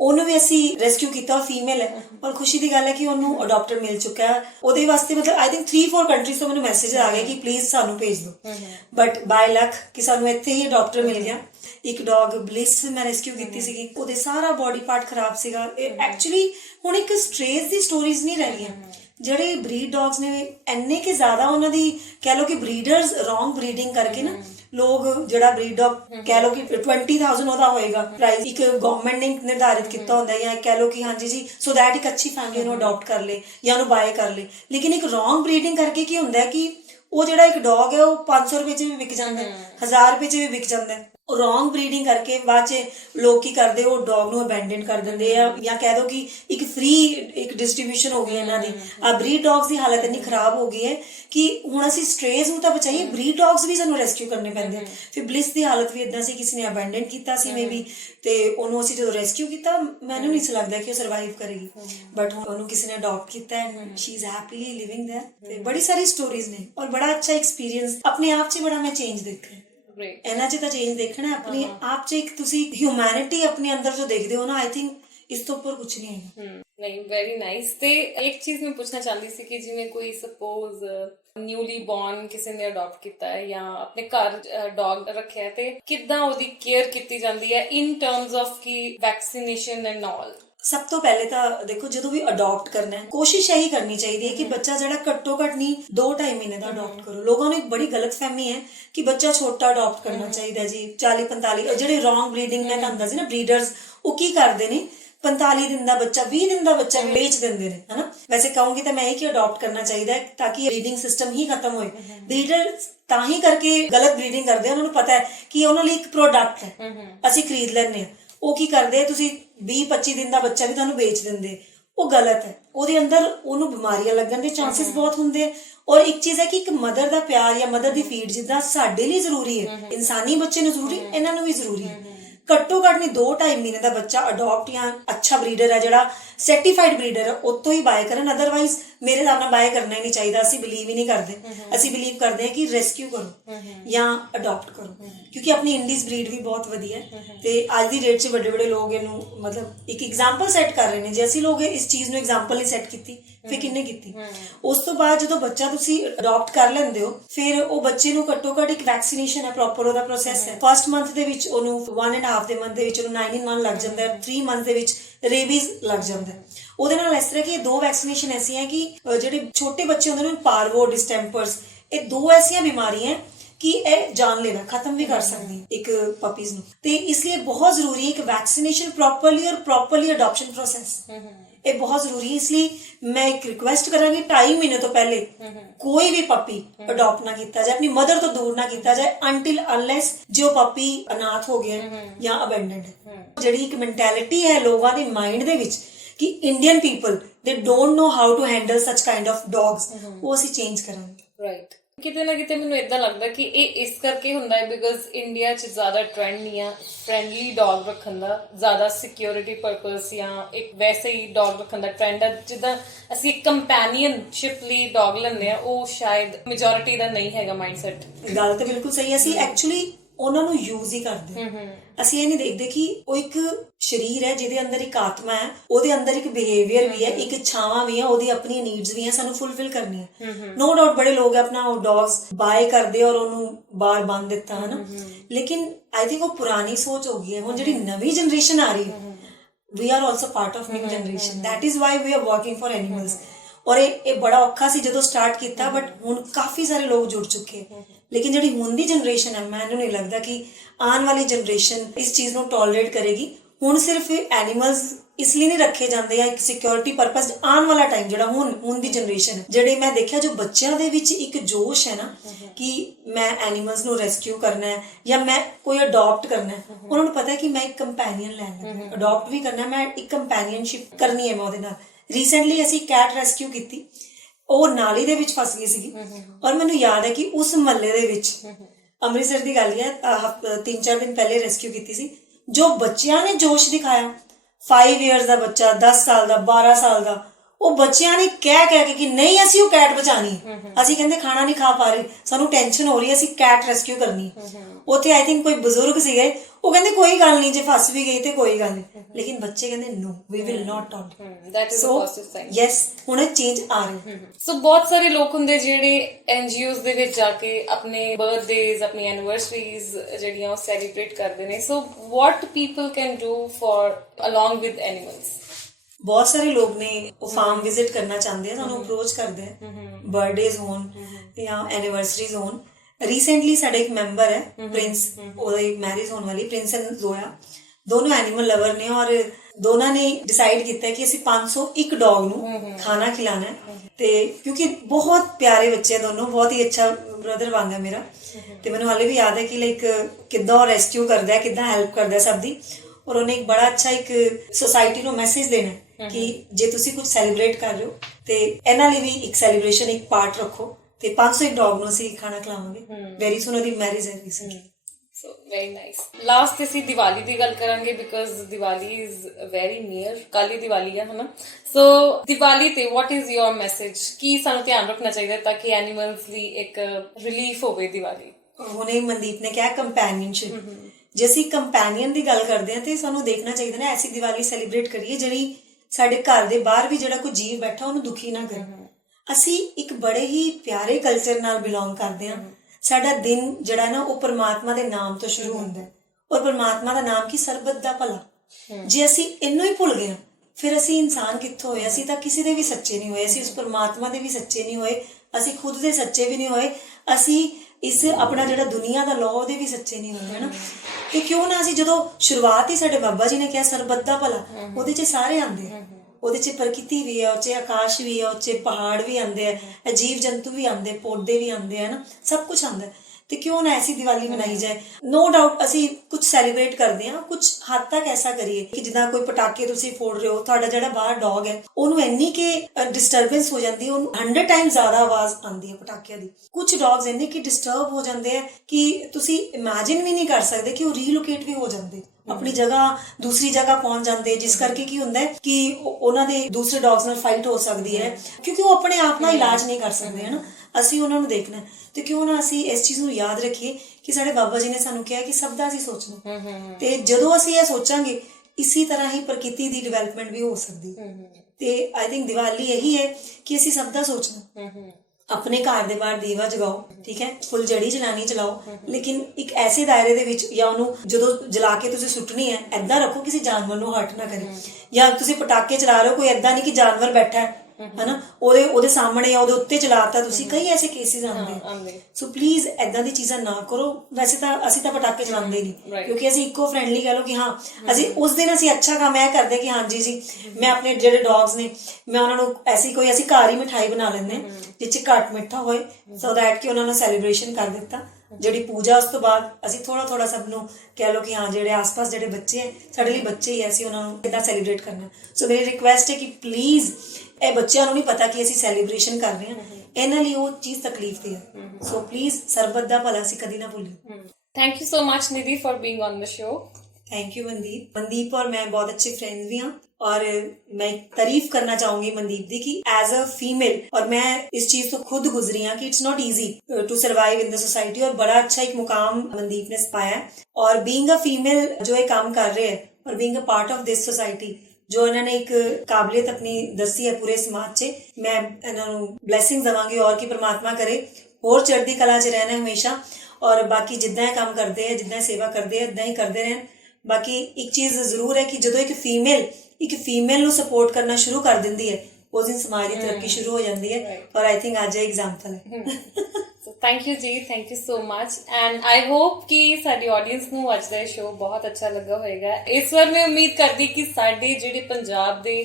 ਉਹਨੂੰ ਵੀ ਅਸੀਂ ਰੈਸਕਿਊ ਕੀਤਾ। ਉਹ ਫੀਮੇਲ ਹੈ ਔਰ ਖੁਸ਼ੀ ਦੀ ਗੱਲ ਹੈ ਕਿ ਉਹਨੂੰ ਅਡਾਪਟਰ ਮਿਲ ਚੁੱਕਾ ਹੈ। ਉਹਦੇ ਵਾਸਤੇ ਮਤਲਬ ਆਈ ਥਿੰਕ 3-4 ਕੰਟਰੀਜ਼ ਤੋਂ ਮੈਨੂੰ ਮੈਸੇਜ ਆ ਗਿਆ ਕਿ ਪਲੀਜ਼ ਸਾਨੂੰ ਭੇਜ ਦਿਓ। ਬਟ ਬਾਈ ਲੱਕ ਕਿ ਸਾਨੂੰ ਇੱਥੇ ਹੀ ਅਡਾਪਟਰ ਮਿਲ ਗਿਆ। ਇੱਕ ਡੌਗ ਬਲਿਸ ਮੈਂ ਰੈਸਕਿਊ ਕੀਤੀ ਸੀਗੀ, ਉਹਦੇ ਸਾਰਾ ਬੋਡੀ ਪਾਰਟ ਖਰਾਬ ਸੀਗਾ। ਐਕਚੁਅਲੀ ਹੁਣ ਇੱਕ ਸਟ੍ਰੇਸ ਦੀ ਸਟੋਰੀਜ਼ ਨਹੀਂ ਰਹਿ ਗਈਆਂ। ਜਿਹੜੇ ਬਰੀਡ ਡੌਗਸ ਨੇ ਇੰਨੇ ਕਿ ਜ਼ਿਆਦਾ ਉਹਨਾਂ ਦੀ ਕਹਿ ਲਓ ਕਿ ਬਰੀਡਰਸ ਰੋਂਗ ਬਰੀਡਿੰਗ ਕਰਕੇ ਨਾ ਲੋਕ ਜਿਹੜਾ ਬਰੀਡ ਡੌਗ ਕਹਿ ਲਓ ਕਿ 20,000 ਉਹਦਾ ਹੋਏਗਾ ਪ੍ਰਾਈਸ, ਇੱਕ ਗਵਰਨਮੈਂਟ ਨੇ ਨਿਰਧਾਰਿਤ ਕੀਤਾ ਹੁੰਦਾ ਜਾਂ ਕਹਿ ਲਓ ਕਿ ਹਾਂਜੀ ਜੀ ਸੋ ਦੈਟ ਇੱਕ ਅੱਛੀ ਫੈਮਿਲੀ ਨੂੰ ਅਡਾਪਟ ਕਰ ਲੇ ਜਾਂ ਉਹਨੂੰ ਬਾਏ ਕਰ ਲੇ। ਲੇਕਿਨ ਇੱਕ ਰੋਂਗ ਬਰੀਡਿੰਗ ਕਰਕੇ ਕੀ ਹੁੰਦਾ ਕਿ ਉਹ ਜਿਹੜਾ ਇੱਕ ਡੌਗ ਹੈ ਉਹ 500 ਰੁਪਏ 'ਚ ਵੀ ਵਿਕ ਜਾਂਦਾ, 1000 ਰੁਪਏ 'ਚ ਵੀ ਵਿਕ ਜਾਂਦਾ। ਰੋਂਗ ਬਰੀਡਿੰਗ ਕਰਕੇ ਬਾਅਦ 'ਚ ਲੋਕ ਕੀ ਕਰਦੇ, ਉਹ ਡੌਗ ਨੂੰ ਅਬੈਂਡਨ ਕਰ ਦਿੰਦੇ ਆ ਜਾਂ ਕਹਿ ਦੋ ਕਿ ਇੱਕ ਫ੍ਰੀ ਇੱਕ ਡਿਸਟ੍ਰੀਬਿਊਸ਼ਨ ਹੋ ਗਈ ਇਹਨਾਂ ਦੀ। ਆ ਬਰੀਡ ਡੌਗਸ ਦੀ ਹਾਲਤ ਇੰਨੀ ਖਰਾਬ ਹੋ ਗਈ ਹੈ ਕਿ ਹੁਣ ਅਸੀਂ ਸਟ੍ਰੇਜ਼ ਨੂੰ ਤਾਂ ਬਚਾਈਏ, ਬਰੀਡ ਡੌਗਸ ਵੀ ਸਾਨੂੰ ਰੈਸਕਿਊ ਕਰਨੇ ਪੈਂਦੇ ਆ। ਫਿਰ ਬਲਿਸ ਦੀ ਹਾਲਤ ਵੀ ਇਦਾਂ ਸੀ, ਕਿਸੇ ਨੇ ਅਬੈਂਡਨ ਕੀਤਾ ਸੀ ਮੇਬੀ, ਤੇ ਉਹਨੂੰ ਅਸੀਂ ਜਦੋਂ ਰੈਸਕਿਊ ਕੀਤਾ ਮੈਨੂੰ ਨਹੀਂ ਸੀ ਲੱਗਦਾ ਕਿ ਉਹ ਸਰਵਾਈਵ ਕਰੇਗੀ, ਬਟ ਉਹਨੂੰ ਕਿਸੇ ਨੇ ਅਡਾਪਟ ਕੀਤਾ ਹੈ। She is happily living there. ਤੇ ਬੜੀ ਸਾਰੀ ਸਟੋਰੀਜ਼ ਨੇ ਔਰ ਬੜਾ ਅੱਛਾ ਐਕਸਪੀਰੀਅੰਸ ਆਪਣੇ ਆਪ 'ਚ ਬੜਾ ਮੈਂ ਚੇਂਜ ਦੇਖਿਆ। ਇਹਨਾਂ 'ਚ ਤਾਂ ਚੇਂਜ ਦੇਖਣਾ ਆਪਣੇ ਆਪ 'ਚ। ਇੱਕ ਤੁਸੀਂ ਹਿਊਮੈਨਿਟੀ ਆਪਣੇ ਅੰਦਰ ਜੋ ਦੇਖਦੇ ਹੋ ਨਾ, ਆਈ ਥਿੰਕ ਇਸ ਤੋਂ ਉੱਪਰ ਕੁਝ ਨਹੀਂ ਹੈ। ਨਹੀਂ, ਵੈਰੀ ਨਾਈਸ। ਤੇ ਇੱਕ ਚੀਜ਼ ਮੈਂ ਪੁੱਛਣਾ ਚਾਹੁੰਦੀ ਸੀ ਕਿ ਜਿਵੇਂ ਕੋਈ ਸਪੋਜ਼ ਨਿਊਲੀ ਬੌਰਨ ਕਿਸੇ ਨੇ ਅਡਾਪਟ ਕੀਤਾ ਹੈ ਜਾਂ ਆਪਣੇ ਘਰ ਡੌਗ ਰੱਖਿਆ, ਤੇ ਕਿੱਦਾਂ ਉਹਦੀ ਕੇਅਰ ਕੀਤੀ ਜਾਂਦੀ ਹੈ ਇਨ ਟਰਮਸ ਆਫ ਕਿ ਵੈਕਸੀਨੇਸ਼ਨ ਐਂਡ ਆਲ? ਸਭ ਤੋਂ ਪਹਿਲੇ ਤਾਂ ਦੇਖੋ, ਜਦੋਂ ਵੀ ਅਡਾਪਟ ਕਰਨਾ ਹੈ ਕੋਸ਼ਿਸ਼ ਇਹੀ ਕਰਨੀ ਚਾਹੀਦੀ ਹੈ ਕਿ ਬੱਚਾ ਜਿਹੜਾ ਘੱਟੋ ਘੱਟ ਨਹੀਂ 2-2.5 ਮਹੀਨੇ ਦਾ ਅਡਾਪਟ ਕਰੋ। ਲੋਕਾਂ ਨੂੰ ਇੱਕ ਬੜੀ ਗਲਤਫਹਿਮੀ ਹੈ ਕਿ ਬੱਚਾ ਛੋਟਾ ਅਡਾਪਟ ਕਰਨਾ ਚਾਹੀਦਾ ਜੀ 40-45। ਜਿਹੜੇ ਰੋਂਗ ਬਰੀਡਿੰਗ ਮੈਂ ਤੁਹਾਨੂੰ ਦੱਸੀ ਨਾ ਬਰੀਡਰਸ, ਉਹ ਕੀ ਕਰਦੇ ਨੇ 45 ਦਿਨ ਦਾ ਬੱਚਾ 20 ਦਿਨ ਦਾ ਬੱਚਾ ਵੇਚ ਦਿੰਦੇ ਨੇ, ਹਨਾ। ਵੈਸੇ ਕਹੂੰਗੀ ਤਾਂ ਮੈਂ ਇਹ ਕਿ ਅਡਾਪਟ ਕਰਨਾ ਚਾਹੀਦਾ ਹੈ ਤਾਂ ਕਿ ਬਰੀਡਿੰਗ ਸਿਸਟਮ ਹੀ ਖਤਮ ਹੋਏ। ਬਰੀਡਰ ਤਾਂ ਹੀ ਕਰਕੇ ਗਲਤ ਬਰੀਡਿੰਗ ਕਰਦੇ ਆ, ਉਹਨਾਂ ਨੂੰ ਪਤਾ ਹੈ ਕਿ ਉਹਨਾਂ ਲਈ ਇੱਕ ਪ੍ਰੋਡਕਟ ਹੈ, ਅਸੀਂ ਖਰੀਦ ਲੈਂਦੇ ਹਾਂ। ਉਹ ਕੀ ਕਰਦੇ, ਤੁਸੀਂ 20-25 ਦਿਨ ਦਾ ਬੱਚਾ ਵੀ ਤੁਹਾਨੂੰ ਵੇਚ ਦਿੰਦੇ, ਉਹ ਗਲਤ ਹੈ। ਉਹਦੇ ਅੰਦਰ ਉਹਨੂੰ ਬਿਮਾਰੀਆਂ ਲੱਗਣ ਦੇ ਚਾਂਸਸ ਬਹੁਤ ਹੁੰਦੇ ਆ। ਔਰ ਇੱਕ ਚੀਜ਼ ਹੈ ਕਿ ਇੱਕ ਮਦਰ ਦਾ ਪਿਆਰ ਜਾਂ ਮਦਰ ਦੀ ਫੀਡ ਜਿੱਦਾਂ ਸਾਡੇ ਲਈ ਜ਼ਰੂਰੀ ਹੈ, ਇਨਸਾਨੀ ਬੱਚੇ ਨੂੰ ਜ਼ਰੂਰੀ, ਇਹਨਾਂ ਨੂੰ ਵੀ ਜ਼ਰੂਰੀ ਹੈ। ਘੱਟੋ ਘੱਟ ਨਹੀਂ 2-2.5 ਮਹੀਨੇ ਦਾ ਬੱਚਾ ਅਡਾਪਟ ਜਾਂ ਅੱਛਾ ਬਰੀਡਰ ਹੈ ਜਿਹੜਾ ਸਰਟੀਫਾਈਡ ਬਰੀਡਰ ਹੈ ਉੱਥੋਂ ਹੀ ਬਾਏ ਕਰਨ। ਅਦਰਵਾਈਜ਼ ਮੇਰੇ ਹਿਸਾਬ ਨਾਲ ਬਾਏ ਕਰਨਾ ਹੀ ਨਹੀਂ ਚਾਹੀਦਾ। ਅਸੀਂ ਬਿਲੀਵ ਹੀ ਨਹੀਂ ਕਰਦੇ। ਅਸੀਂ ਬਿਲੀਵ ਕਰਦੇ ਹਾਂ ਕਿ ਰੈਸਕਿਊ ਕਰੋ ਜਾਂ ਅਡਾਪਟ ਕਰੋ, ਕਿਉਂਕਿ ਆਪਣੀ ਇੰਡੀਜ਼ ਬਰੀਡ ਵੀ ਬਹੁਤ ਵਧੀਆ ਹੈ ਤੇ ਅੱਜ ਦੀ ਡੇਟ 'ਚ ਵੱਡੇ ਵੱਡੇ ਲੋਕ ਇਹਨੂੰ ਮਤਲਬ ਇੱਕ ਐਗਜ਼ਾਮਪਲ ਸੈੱਟ ਕਰ ਰਹੇ ਨੇ। ਜੇ ਅਸੀਂ ਲੋਕ ਇਸ ਚੀਜ਼ ਨੂੰ ਐਗਜ਼ਾਮਪਲ ਨਹੀਂ ਸੈੱਟ ਕੀਤੀ ਫਿਰ ਕਿੰਨੇ ਕੀਤੀ। ਉਸ ਤੋਂ ਬਾਅਦ ਜਦੋਂ ਬੱਚਾ ਤੁਸੀਂ ਅਡਾਪਟ ਕਰ ਲੈਂਦੇ ਹੋ, ਫਿਰ ਉਹ ਬੱਚੇ ਨੂੰ ਘੱਟੋ ਘੱਟ ਇੱਕ ਵੈਕਸੀਨੇਸ਼ਨ ਹੈ, ਪ੍ਰੋਪਰ ਉਹਦਾ ਪ੍ਰੋਸੈਸ ਹੈ। ਫਸਟ ਮੰਥ ਦੇ ਵਿੱਚ ਉਹਨੂੰ 1.5 ਦੇ ਮੰਥ ਦੇ ਵਿੱਚ ਉਹਨੂੰ 9-in-1 ਲੱਗ ਜਾਂਦਾ ਹੈ, 3 ਮੰਥ ਦੇ ਵਿੱਚ ਰੇਬੀਜ਼ ਲੱਗ ਜਾਂਦਾ ਹੈ। ਉਹਦੇ ਨਾਲ ਇਸ ਤਰ੍ਹਾਂ ਕਿ ਇਹ 2 ਵੈਕਸੀਨੇਸ਼ਨ ਐਸੀਆਂ ਕਿ ਜਿਹੜੇ ਛੋਟੇ ਬੱਚੇ ਹੁੰਦੇ ਨੇ ਪਾਰਵੋ, ਡਿਸਟੈਂਪਰਸ, ਇਹ 2 ਐਸੀਆਂ ਬਿਮਾਰੀਆਂ ਕਿ ਇਹ ਜਾਨਲੇਵਾ ਖਤਮ ਵੀ ਕਰ ਸਕਦੀ ਹੈ ਇੱਕ ਪਪੀਜ਼ ਨੂੰ। ਤੇ ਇਸ ਲਈ ਬਹੁਤ ਜ਼ਰੂਰੀ ਹੈ ਇੱਕ ਵੈਕਸੀਨੇਸ਼ਨ ਪ੍ਰੋਪਰਲੀ ਔਰ ਪ੍ਰੋਪਰਲੀ ਅਡਾਪਸ਼ਨ ਪ੍ਰੋਸੈਸ, ਇਹ ਬਹੁਤ ਜ਼ਰੂਰੀ ਹੈ। ਇਸ ਲਈ ਮੈਂ ਇੱਕ ਰਿਕੁਐਸਟ ਕਰਾਂਗੀ 2.5 ਮਹੀਨੇ ਤੋਂ ਪਹਿਲੇ ਕੋਈ ਵੀ ਪਪੀ ਅਡਾਪਟ ਨਾ ਕੀਤਾ ਜਾਏ, ਆਪਣੀ ਮਦਰ ਤੋਂ ਦੂਰ ਨਾ ਕੀਤਾ ਜਾਏ ਅੰਟਿਲ ਅਨਲੈਸ ਜੋ ਪਪੀ ਅਨਾਥ ਹੋ ਗਿਆ ਜਾਂ ਅਬੈਂਡਨਡ ਹੈ। ਜਿਹੜੀ ਇੱਕ ਮੈਂਟੈਲਿਟੀ ਹੈ ਲੋਕਾਂ ਦੇ ਮਾਈਂਡ ਦੇ ਵਿੱਚ ਕਿ ਇੰਡੀਅਨ ਪੀਪਲ ਦੇ don't know how to handle such kind of dogs, ਉਹ ਅਸੀਂ ਚੇਂਜ ਕਰਾਂਗੇ। ਰਾਈਟ। ਕਿਤੇ ਨਾ ਕਿਤੇ ਮੈਨੂੰ ਇਦਾਂ ਲੱਗਦਾ ਕਿ ਇਹ ਇਸ ਕਰਕੇ ਹੁੰਦਾ ਹੈ ਬਿਕਾਜ਼ ਇੰਡੀਆ 'ਚ ਜ਼ਿਆਦਾ ਟ੍ਰੈਂਡ ਨਹੀਂ ਆ ਫ੍ਰੈਂਡਲੀ ਡੌਗ ਰੱਖਣ ਦਾ, ਜ਼ਿਆਦਾ ਸਿਕਿਉਰਿਟੀ ਪਰਪਸ ਜਾਂ ਇੱਕ ਵੈਸੇ ਹੀ ਡੌਗ ਰੱਖਣ ਦਾ ਟ੍ਰੈਂਡ ਆ। ਜਿੱਦਾਂ ਅਸੀਂ ਇੱਕ ਕੰਪੈਨੀਅਨਸ਼ਿਪ ਲਈ ਡੌਗ ਲੈਂਦੇ ਆ, ਉਹ ਸ਼ਾਇਦ ਮੈਜੋਰਿਟੀ ਦਾ ਨਹੀਂ ਹੈਗਾ ਮਾਈਂਡਸੈਟ। ਗੱਲ ਤਾਂ ਬਿਲਕੁਲ ਸਹੀ ਹੈ। ਅਸੀਂ ਐਕਚੁਅਲੀ ਉਹਨਾਂ ਨੂੰ ਯੂਜ਼ ਹੀ ਕਰਦੇ ਹਾਂ। ਅਸੀਂ ਇਹ ਨਹੀਂ ਦੇਖਦੇ ਕਿ ਉਹ ਇੱਕ ਸਰੀਰ ਹੈ ਜਿਹਦੇ ਅੰਦਰ ਇੱਕ ਆਤਮਾ ਹੈ, ਉਹਦੇ ਅੰਦਰ ਇੱਕ ਬਿਹੇਵੀਅਰ ਵੀ ਹੈ, ਇੱਕ ਇੱਛਾਵਾਂ ਵੀ ਹੈ, ਉਹਦੀ ਆਪਣੀ ਨੀਡਸ ਵੀ ਹੈ, ਸਾਨੂੰ ਫੁਲਫਿਲ ਕਰਨੀਆਂ। ਨੋ ਡਾਊਟ ਬੜੇ ਲੋਕ ਆਪਣਾ ਉਹ ਡੌਗਸ ਬਾਏ ਕਰਦੇ ਔਰ ਉਹਨੂੰ ਬਾਹਰ ਬੰਨ ਦਿੱਤਾ ਹੈ ਨਾ, ਲੇਕਿਨ ਆਈ ਥਿੰਕ ਉਹ ਪੁਰਾਣੀ ਸੋਚ ਹੋ ਗਈ ਹੈ। ਹੁਣ ਜਿਹੜੀ ਨਵੀਂ ਜਨਰੇਸ਼ਨ ਆ ਰਹੀ ਹੈ, we are also part of new generation, that is why we are working for animals। ਔਰ ਇਹ ਬੜਾ ਔਖਾ ਸੀ ਜਦੋਂ ਸਟਾਰਟ ਕੀਤਾ, ਬਟ ਹੁਣ ਕਾਫੀ ਸਾਰੇ ਲੋਕ ਜੁੜ ਚੁੱਕੇ। ਲੇਕਿਨ ਜਿਹੜੀ ਹੁਣ ਦੀ ਜਨਰੇਸ਼ਨ ਹੈ, ਮੈਨੂੰ ਨਹੀਂ ਲੱਗਦਾ ਕਿ ਆਉਣ ਵਾਲੀ ਜਨਰੇਸ਼ਨ ਇਸ ਚੀਜ਼ ਨੂੰ ਟੋਲਰੇਟ ਕਰੇਗੀ। ਹੁਣ ਸਿਰਫ ਐਨੀਮਲਸ ਇਸ ਲਈ ਨਹੀਂ ਰੱਖੇ ਜਾਂਦੇ ਆ ਇੱਕ ਸਿਕਿਉਰਿਟੀ ਪਰਪਸ। ਆਉਣ ਵਾਲਾ ਟਾਈਮ ਜਿਹੜਾ ਹੁਣ ਦੀ ਜਨਰੇਸ਼ਨ ਹੈ, ਜਿਹੜੇ ਮੈਂ ਦੇਖਿਆ ਜੋ ਬੱਚਿਆਂ ਦੇ ਵਿੱਚ ਇੱਕ ਜੋਸ਼ ਹੈ ਨਾ ਕਿ ਮੈਂ ਐਨੀਮਲਸ ਨੂੰ ਰੈਸਕਿਊ ਕਰਨਾ ਹੈ ਜਾਂ ਮੈਂ ਕੋਈ ਅਡਾਪਟ ਕਰਨਾ ਹੈ, ਉਹਨਾਂ ਨੂੰ ਪਤਾ ਹੈ ਕਿ ਮੈਂ ਇੱਕ ਕੰਪੈਨੀਅਨ ਲੈਣਾ ਹੈ, ਅਡਾਪਟ ਵੀ ਕਰਨਾ, ਮੈਂ ਇੱਕ ਕੰਪੈਨੀਅਨਸ਼ਿਪ ਕਰਨੀ ਹੈ ਮੈਂ ਉਹਦੇ ਨਾਲ। ਰੀਸੈਂਟਲੀ ਅਸੀਂ ਕੈਟ ਰੈਸਕਿਊ ਕੀਤੀ, ਉਹ ਨਾਲੀ ਦੇ ਵਿੱਚ ਫਸ ਗਈ ਸੀਗੀ ਔਰ ਮੈਨੂੰ ਯਾਦ ਹੈ ਕਿ ਉਸ ਮਹੱਲੇ ਦੇ ਵਿੱਚ, ਅੰਮ੍ਰਿਤਸਰ ਦੀ ਗੱਲ ਹੈ, 3-4 ਦਿਨ ਪਹਿਲੇ ਰੈਸਕਿਊ ਕੀਤੀ ਸੀ। ਜੋ ਬੱਚਿਆਂ ਨੇ ਜੋਸ਼ ਦਿਖਾਇਆ, 5 ਇਅਰਸ ਦਾ ਬੱਚਾ, 10 ਸਾਲ ਦਾ, 12 ਸਾਲ ਦਾ, ਉਹ ਬੱਚਿਆਂ ਨੇ ਕਹਿ ਕੇ ਕਿ ਨਹੀਂ ਅਸੀਂ ਉਹ ਕੈਟ ਬਚਾਣੀ, ਅਸੀਂ ਕਹਿੰਦੇ ਖਾਣਾ ਨਹੀਂ ਖਾ ਪਾ ਰਹੇ, ਸਾਨੂੰ ਟੈਨਸ਼ਨ ਹੋ ਰਹੀ ਹੈ, ਅਸੀਂ ਕੈਟ ਰੈਸਕਿਊ ਕਰਨੀ। ਉੱਥੇ ਆਈ ਥਿੰਕ ਕੋਈ ਬਜ਼ੁਰਗ ਸੀਗੇ, ਉਹ ਕਹਿੰਦੇ ਕੋਈ ਗੱਲ ਨਹੀਂ, ਜੇ ਫਸ ਵੀ ਗਈ ਤੇ ਕੋਈ ਗੱਲ ਨਹੀਂ, ਲੇਕਿਨ ਬੱਚੇ ਕਹਿੰਦੇ no we will not tolerate. That is a positive sign. Yes, ਹੁਣ ਚੇਂਜ ਆ ਰਹੀ। ਸੋ ਬਹੁਤ ਸਾਰੇ ਲੋਕ ਹੁੰਦੇ ਜਿਹੜੇ ਐਨਜੀਓਜ਼ ਦੇ ਵਿੱਚ ਜਾ ਕੇ ਆਪਣੇ ਬਰਥਡੇਜ਼, ਆਪਣੀ ਐਨੀਵਰਸਰੀਜ਼ ਜਿਹੜੀਆਂ ਉਹ ਸੈਲੀਬ੍ਰੇਟ ਕਰਦੇ ਨੇ। So what people can do for along with animals? ਬਹੁਤ ਸਾਰੇ ਲੋਕ ਨੇ ਉਹ ਫਾਰਮ ਵਿਜ਼ਿਟ ਕਰਨਾ ਚਾਹੁੰਦੇ ਆ, ਸਾਨੂੰ ਅਪਰੋਚ ਕਰਦੇ ਆ, ਬਰਥਡੇਜ਼ ਹੋਣ ਜਾਂ ਐਨੀਵਰਸਰੀਜ਼ ਹੋਣ। ਰੀਸੈਂਟਲੀ ਸਾਡੇ ਇੱਕ ਮੈਂਬਰ ਹੈ ਪ੍ਰਿੰਸ, ਉਹਦੀ ਮੈਰਿਜ ਹੋਣ ਵਾਲੀ, ਪ੍ਰਿੰਸ ਐਂਡ ਜ਼ੋਇਆ, ਦੋਨੋਂ ਐਨੀਮਲ ਲਵਰ ਨੇ ਔਰ ਦੋਨਾਂ ਨੇ ਡਿਸਾਈਡ ਕੀਤਾ ਕਿ ਅਸੀਂ 501 ਡੌਗ ਨੂੰ ਖਾਣਾ ਖਿਲਾਣਾ ਹੈ। ਤੇ ਕਿਉਂਕਿ ਬਹੁਤ ਪਿਆਰੇ ਬੱਚੇ ਦੋਨੋਂ, ਬਹੁਤ ਹੀ ਅੱਛਾ ਬ੍ਰਦਰ ਵਾਂਗ ਹੈ ਮੇਰਾ, ਤੇ ਮੈਨੂੰ ਹਾਲੇ ਵੀ ਯਾਦ ਹੈ ਕਿ ਲਾਈਕ ਕਿੱਦਾਂ ਉਹ ਰੈਸਕਿਊ ਕਰਦਾ ਹੈ, ਕਿੱਦਾਂ ਹੈਲਪ ਕਰਦਾ ਸਭ ਦੀ। ਔਰ ਉਹਨੇ ਇੱਕ ਬੜਾ ਅੱਛਾ ਇੱਕ ਸੋਸਾਇਟੀ ਨੂੰ ਮੈਸੇਜ ਦੇਣਾ ਕਿ ਜੇ ਤੁਸੀਂ ਕੁਝ ਸੈਲੀਬ੍ਰੇਟ ਕਰ ਰਹੇ ਹੋ ਤੇ ਇਹਨਾਂ ਲਈ ਵੀ ਇੱਕ ਸੈਲੀਬ੍ਰੇਸ਼ਨ, ਇੱਕ ਪਾਰਟ ਰੱਖੋ, ਤੇ 501 ਡੌਗ ਨੂੰ ਅਸੀਂ ਖਾਣਾ ਖਿਲਾਵਾਂਗੇ। ਵੈਰੀ ਸੂਨ ਉਹਦੀ ਮੈਰਿਜ ਹੈ recently. So very nice. Last ਅਸੀਂ ਦੀਵਾਲੀ ਦੀ ਗੱਲ ਕਰਾਂਗੇ because Diwali is very near, ਕੱਲ ਹੀ ਦੀਵਾਲੀ ਹੈ ਹਨਾ। ਸੋ ਦੀਵਾਲੀ ਤੇ ਵਾਟ ਇਜ਼ ਯੋਰ ਮੈਸੇਜ? ਕੀ ਸਾਨੂੰ ਧਿਆਨ ਰੱਖਣਾ ਚਾਹੀਦਾ ਤਾਂ ਕਿ ਐਨੀਮਲਸ ਲਈ ਇੱਕ ਰਿਲੀਫ ਹੋਵੇ ਦੀਵਾਲੀ? ਹੁਣੇ ਮਨਦੀਪ ਨੇ ਕਿਹਾ ਕੰਪੈਨੀਅਨਸ਼ਿਪ। ਜੇ ਅਸੀਂ ਕੰਪੈਨੀਅਨ ਦੀ ਗੱਲ ਕਰਦੇ ਹਾਂ ਤੇ ਸਾਨੂੰ ਦੇਖਣਾ ਚਾਹੀਦਾ ਨਾ ਐਸੀ ਦੀਵਾਲੀ ਸੈਲੀਬ੍ਰੇਟ ਕਰੀਏ ਜਿਹੜੀ ਸਾਡੇ ਘਰ ਦੇ ਬਾਹਰ ਵੀ ਜਿਹੜਾ ਕੋਈ ਜੀਵ ਬੈਠਾ ਉਹਨੂੰ ਦੁਖੀ ਨਾ ਕਰੇ। ਅਸੀਂ ਇੱਕ ਬੜੇ ਹੀ ਪਿਆਰੇ ਕਲਚਰ ਨਾਲ ਬਿਲੋਂਗ ਕਰਦੇ ਹਾਂ। ਸਾਡਾ ਦਿਨ ਜਿਹੜਾ ਨਾ ਉਹ ਪਰਮਾਤਮਾ ਦੇ ਨਾਮ ਤੋਂ ਸ਼ੁਰੂ ਹੁੰਦਾ ਹੈ ਔਰ ਪਰਮਾਤਮਾ ਦਾ ਨਾਮ ਕੀ? ਸਰਬਤ ਦਾ ਭਲਾ। ਜੇ ਅਸੀਂ ਇਹਨੂੰ ਹੀ ਭੁੱਲ ਗਏ ਫਿਰ ਅਸੀਂ ਇਨਸਾਨ ਕਿੱਥੋਂ ਹੋਏ? ਅਸੀਂ ਤਾਂ ਕਿਸੇ ਦੇ ਵੀ ਸੱਚੇ ਨਹੀਂ ਹੋਏ, ਅਸੀਂ ਉਸ ਪਰਮਾਤਮਾ ਦੇ ਵੀ ਸੱਚੇ ਨਹੀਂ ਹੋਏ, ਅਸੀਂ ਖੁਦ ਦੇ ਸੱਚੇ ਵੀ ਨਹੀਂ ਹੋਏ, ਅਸੀਂ ਇਸ ਆਪਣਾ ਜਿਹੜਾ ਦੁਨੀਆ ਦਾ ਲਾਅ ਉਹਦੇ ਵੀ ਸੱਚੇ ਨਹੀਂ ਹੋਏ, ਹੈ ਨਾ। ਤੇ ਕਿਉਂ ਨਾ ਅਸੀਂ ਜਦੋਂ ਸ਼ੁਰੂਆਤ ਹੀ ਸਾਡੇ ਬਾਬਾ ਜੀ ਨੇ ਕਿਹਾ ਸਰਬਤ ਦਾ ਭਲਾ, ਉਹਦੇ 'ਚ ਸਾਰੇ ਆਉਂਦੇ ਆ, ਉਹਦੇ 'ਚ ਪ੍ਰਕਿਰਤੀ ਵੀ ਹੈ, ਉਹ 'ਚ ਆਕਾਸ਼ ਵੀ ਹੈ, ਉਹ 'ਚ ਪਹਾੜ ਵੀ ਆਉਂਦੇ ਆ, ਜੀਵ ਜੰਤੂ ਵੀ ਆਉਂਦੇ, ਪੌਦੇ ਵੀ ਆਉਂਦੇ ਆ ਨਾ, ਸਭ ਕੁਝ ਆਉਂਦਾ। ਤੇ ਕਿਉਂ ਨਾ ਐਸੀ ਦੀਵਾਲੀ ਮਨਾਈ ਜਾਏ। ਨੋ ਡਾਊਟ ਅਸੀਂ ਕੁਝ ਸੈਲੀਬ੍ਰੇਟ ਕਰਦੇ ਹਾਂ, ਕੁਝ ਹੱਦ ਤੱਕ ਐਸਾ ਕਰੀਏ ਕਿ ਜਿੱਦਾਂ ਕੋਈ ਪਟਾਕੇ ਤੁਸੀਂ ਫੋੜ ਰਹੇ ਹੋ, ਤੁਹਾਡਾ ਜਿਹੜਾ ਬਾਹਰ ਡੌਗ ਹੈ ਉਹਨੂੰ ਇੰਨੀ ਕਿ ਡਿਸਟਰਬੈਂਸ ਹੋ ਜਾਂਦੀ ਹੈ, ਉਹਨੂੰ 100 ਟਾਈਮ ਜ਼ਿਆਦਾ ਆਵਾਜ਼ ਆਉਂਦੀ ਹੈ ਪਟਾਕਿਆਂ ਦੀ। ਕੁਝ ਡੌਗਸ ਇੰਨੇ ਕਿ ਡਿਸਟਰਬ ਹੋ ਜਾਂਦੇ ਆ ਕਿ ਤੁਸੀਂ ਇਮੇਜਿਨ ਵੀ ਨਹੀਂ ਕਰ ਸਕਦੇ ਕਿ ਉਹ ਰੀਲੋਕੇਟ ਵੀ ਹੋ ਜਾਂਦੇ, ਆਪਣੀ ਜਗ੍ਹਾ ਦੂਸਰੀ ਜਗ੍ਹਾ ਪਹੁੰਚ ਜਾਂਦੇ, ਜਿਸ ਕਰਕੇ ਕੀ ਹੁੰਦਾ ਹੈ ਕਿ ਉਹਨਾਂ ਦੇ ਦੂਸਰੇ ਡੌਗਸ ਨਾਲ ਫਾਈਟ ਹੋ ਸਕਦੀ ਹੈ ਕਿਉਂਕਿ ਉਹ ਆਪਣੇ ਆਪ ਨਾਲ ਇਲਾਜ ਨਹੀਂ ਕਰ ਸਕਦੇ, ਹੈ ਨਾ। ਅਸੀਂ ਉਹਨਾਂ ਨੂੰ ਦੇਖਣਾ ਤੇ ਕਿਉਂ ਨਾ ਅਸੀਂ ਇਸ ਚੀਜ਼ ਨੂੰ ਯਾਦ ਰੱਖੀਏ ਕਿ ਸਾਡੇ ਬਾਬਾ ਜੀ ਨੇ ਸਾਨੂੰ ਕਿਹਾ ਕਿ ਸਭ ਦਾ ਅਸੀਂ ਸੋਚਣਾ, ਤੇ ਜਦੋਂ ਅਸੀਂ ਇਹ ਸੋਚਾਂਗੇ ਇਸੇ ਤਰ੍ਹਾਂ ਹੀ ਪ੍ਰਕਿਰਤੀ ਦੀ ਡਿਵੈਲਪਮੈਂਟ ਵੀ ਹੋ ਸਕਦੀ। ਤੇ ਆਈ ਥਿੰਕ ਦੀਵਾਲੀ ਇਹੀ ਹੈ ਕਿ ਅਸੀਂ ਸਭ ਦਾ ਸੋਚਣਾ। ਆਪਣੇ ਘਰ ਦੇ ਬਾਹਰ ਦੀਵਾ ਜਗਾਓ, ਠੀਕ ਹੈ, ਫੁੱਲ ਜੜੀ ਜਲਾਣੀ ਚਲਾਓ, ਲੇਕਿਨ ਇੱਕ ਐਸੇ ਦਾਇਰੇ ਦੇ ਵਿੱਚ, ਜਾਂ ਉਹਨੂੰ ਜਦੋਂ ਜਲਾ ਕੇ ਤੁਸੀਂ ਸੁੱਟਣੀ ਹੈ ਐਦਾਂ ਰੱਖੋ ਕਿਸੇ ਜਾਨਵਰ ਨੂੰ ਹਰਟ ਨਾ ਕਰੇ। ਜਾਂ ਤੁਸੀਂ ਪਟਾਕੇ ਚਲਾ ਰਹੇ ਹੋ, ਕੋਈ ਐਦਾਂ ਨਹੀਂ ਕਿ ਜਾਨਵਰ ਬੈਠਾ ਹੈ ਹਨਾ ਉਹਦੇ ਸਾਹਮਣੇ ਜਾਂ ਉਹਦੇ ਉੱਤੇ ਚਲਾਤਾ ਤੁਸੀਂ, ਕਈ ਐਸੇ ਕੇਸਿਸ ਆਉਂਦੇ। ਸੋ ਪਲੀਜ਼ ਐਦਾਂ ਦੀ ਚੀਜ਼ਾਂ ਨਾ ਕਰੋ। ਵੈਸੇ ਤਾਂ ਅਸੀਂ ਤਾਂ ਪਟਾਕੇ ਚਲਾਉਂਦੇ ਨਹੀਂ ਕਿਉਂਕਿ ਅਸੀਂ ਇਕੋ ਫਰੈਂਡਲੀ ਕਹਿ ਲਓ ਕਿ ਹਾਂ ਅਸੀਂ ਉਸ ਦਿਨ ਅਸੀਂ ਅੱਛਾ ਕੰਮ ਇਹ ਕਰਦੇ ਕਿ ਹਾਂਜੀ ਜੀ ਮੈਂ ਆਪਣੇ ਜਿਹੜੇ ਡੌਗਸ ਨੇ ਮੈਂ ਉਹਨਾਂ ਨੂੰ ਐਸੀ ਕੋਈ ਅਸੀਂ ਘਰ ਹੀ ਮਿਠਾਈ ਬਣਾ ਲੈਂਦੇ ਜਿਸ 'ਚ ਘੱਟ ਮਿੱਠਾ ਹੋਏ, ਸੋ ਦੈਟ ਕਿ ਉਹਨਾਂ ਨੂੰ ਸੈਲੀਬ੍ਰੇਸ਼ਨ ਕਰ ਦਿੱਤਾ। ਜਿਹੜੀ ਪੂਜਾ ਉਸ ਤੋਂ ਬਾਅਦ ਅਸੀਂ ਥੋੜਾ ਸਭ ਨੂੰ ਕਹਿ ਲਓ ਕਿ ਹਾਂ ਜਿਹੜੇ ਆਸ-ਪਾਸ ਜਿਹੜੇ ਬੱਚੇ ਹੈ ਸਾਡੇ ਲਈ ਬੱਚੇ ਹੀ, ਅਸੀਂ ਉਹਨਾਂ ਨੂੰ ਕਿੱਦਾਂ ਸੈਲੀਬ੍ਰੇਟ ਕਰਨਾ। ਸੋ ਮੇਰੀ ਰਿਕੁਐਸਟ ਹੈ ਕਿ ਪਲੀਜ਼, ਇਹ ਬੱਚਿਆਂ ਨੂੰ ਨਹੀਂ ਪਤਾ ਕਿ ਅਸੀਂ ਸੈਲੀਬ੍ਰੇਸ਼ਨ ਕਰ ਰਹੇ ਹਾਂ, ਇਹਨਾਂ ਲਈ ਉਹ ਚੀਜ਼ ਤਕਲੀਫ ਦੀ ਹੈ। ਸੋ ਪਲੀਜ਼ ਸਰਬਤ ਦਾ ਭਲਾ ਅਸੀਂ ਕਦੀ ਨਾ ਭੁੱਲੀਏ। Thank you so much Nidhi for being on the show. Thank you Mandeep. Mandeep और मैं बहुत अच्छे फ्रेंड्स भी हैं और मैं तारीफ करना चाहूंगी मनदीप दी की एज अ फीमेल, और मैं इस चीज तो खुद गुजरी हाँ कि it's not easy to survive in the society, और बड़ा अच्छा एक मुकाम मनदीप ने पाया है। और बीइंग अ फीमेल जो ये काम कर रहे हैं और being a part of this society जो इन्होंने एक काबिलियत अपनी दसी है पूरे समाज च, मैं इन्होंने ब्लैसिंग देवांगी और की परमात्मा करे होर चढ़दी कला च रहना हमेशा। और बाकी जिद्दां ये काम करते हैं, जिद्दां सेवा करते हैं, इदां ही करते रहन। बाकी एक चीज जरूर है कि जो एक फीमेल ਨੂੰ सपोर्ट करना शुरू कर दिंदी है उस दिन समाज की तरक्की शुरू हो जाती है। और आई थिंक आज एग्जाम्पल है। Thank you ji, thank you so much and I hope कि साडी ऑडियंस ਨੂੰ ਅੱਜ ਦਾ ਸ਼ੋ ਬਹੁਤ ਅੱਛਾ ਲੱਗਾ ਹੋਵੇਗਾ। ਇਸ ਵਾਰ ਮੈਂ ਉਮੀਦ ਕਰਦੀ ਕਿ ਸਾਡੇ ਜਿਹੜੇ ਪੰਜਾਬ ਦੇ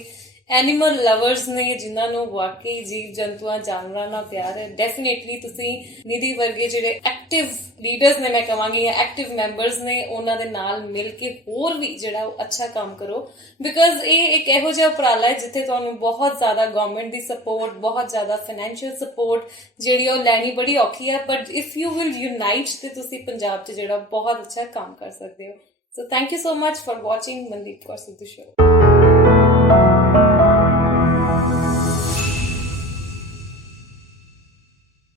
ਐਨੀਮਲ ਲਵਰਸ ਨੇ ਜਿਨ੍ਹਾਂ ਨੂੰ ਵਾਕਈ ਜੀਵ ਜੰਤੂਆਂ ਜਾਨਵਰਾਂ ਨਾਲ ਪਿਆਰ ਹੈ, ਡੈਫੀਨੇਟਲੀ ਤੁਸੀਂ ਨਿਧੀ ਵਰਗੇ ਜਿਹੜੇ ਐਕਟਿਵ ਲੀਡਰਸ ਨੇ ਮੈਂ ਕਹਾਂਗੀ ਜਾਂ ਐਕਟਿਵ ਮੈਂਬਰਸ ਨੇ ਉਹਨਾਂ ਦੇ ਨਾਲ ਮਿਲ ਕੇ ਹੋਰ ਵੀ ਜਿਹੜਾ ਉਹ ਅੱਛਾ ਕੰਮ ਕਰੋ। ਬਿਕਾਜ਼ ਇਹ ਇੱਕ ਇਹੋ ਜਿਹਾ ਉਪਰਾਲਾ ਹੈ ਜਿੱਥੇ ਤੁਹਾਨੂੰ ਬਹੁਤ ਜ਼ਿਆਦਾ ਗਵਰਨਮੈਂਟ ਦੀ ਸਪੋਰਟ, ਬਹੁਤ ਜ਼ਿਆਦਾ ਫਾਈਨੈਂਸ਼ੀਅਲ ਸਪੋਰਟ ਜਿਹੜੀ ਉਹ ਲੈਣੀ ਬੜੀ ਔਖੀ ਹੈ, but if you will unite ਤੇ ਤੁਸੀਂ ਪੰਜਾਬ 'ਚ ਜਿਹੜਾ ਬਹੁਤ ਅੱਛਾ ਕੰਮ ਕਰ ਸਕਦੇ ਹੋ। So thank you so much for watching Mandeep Kaur Sidhu show.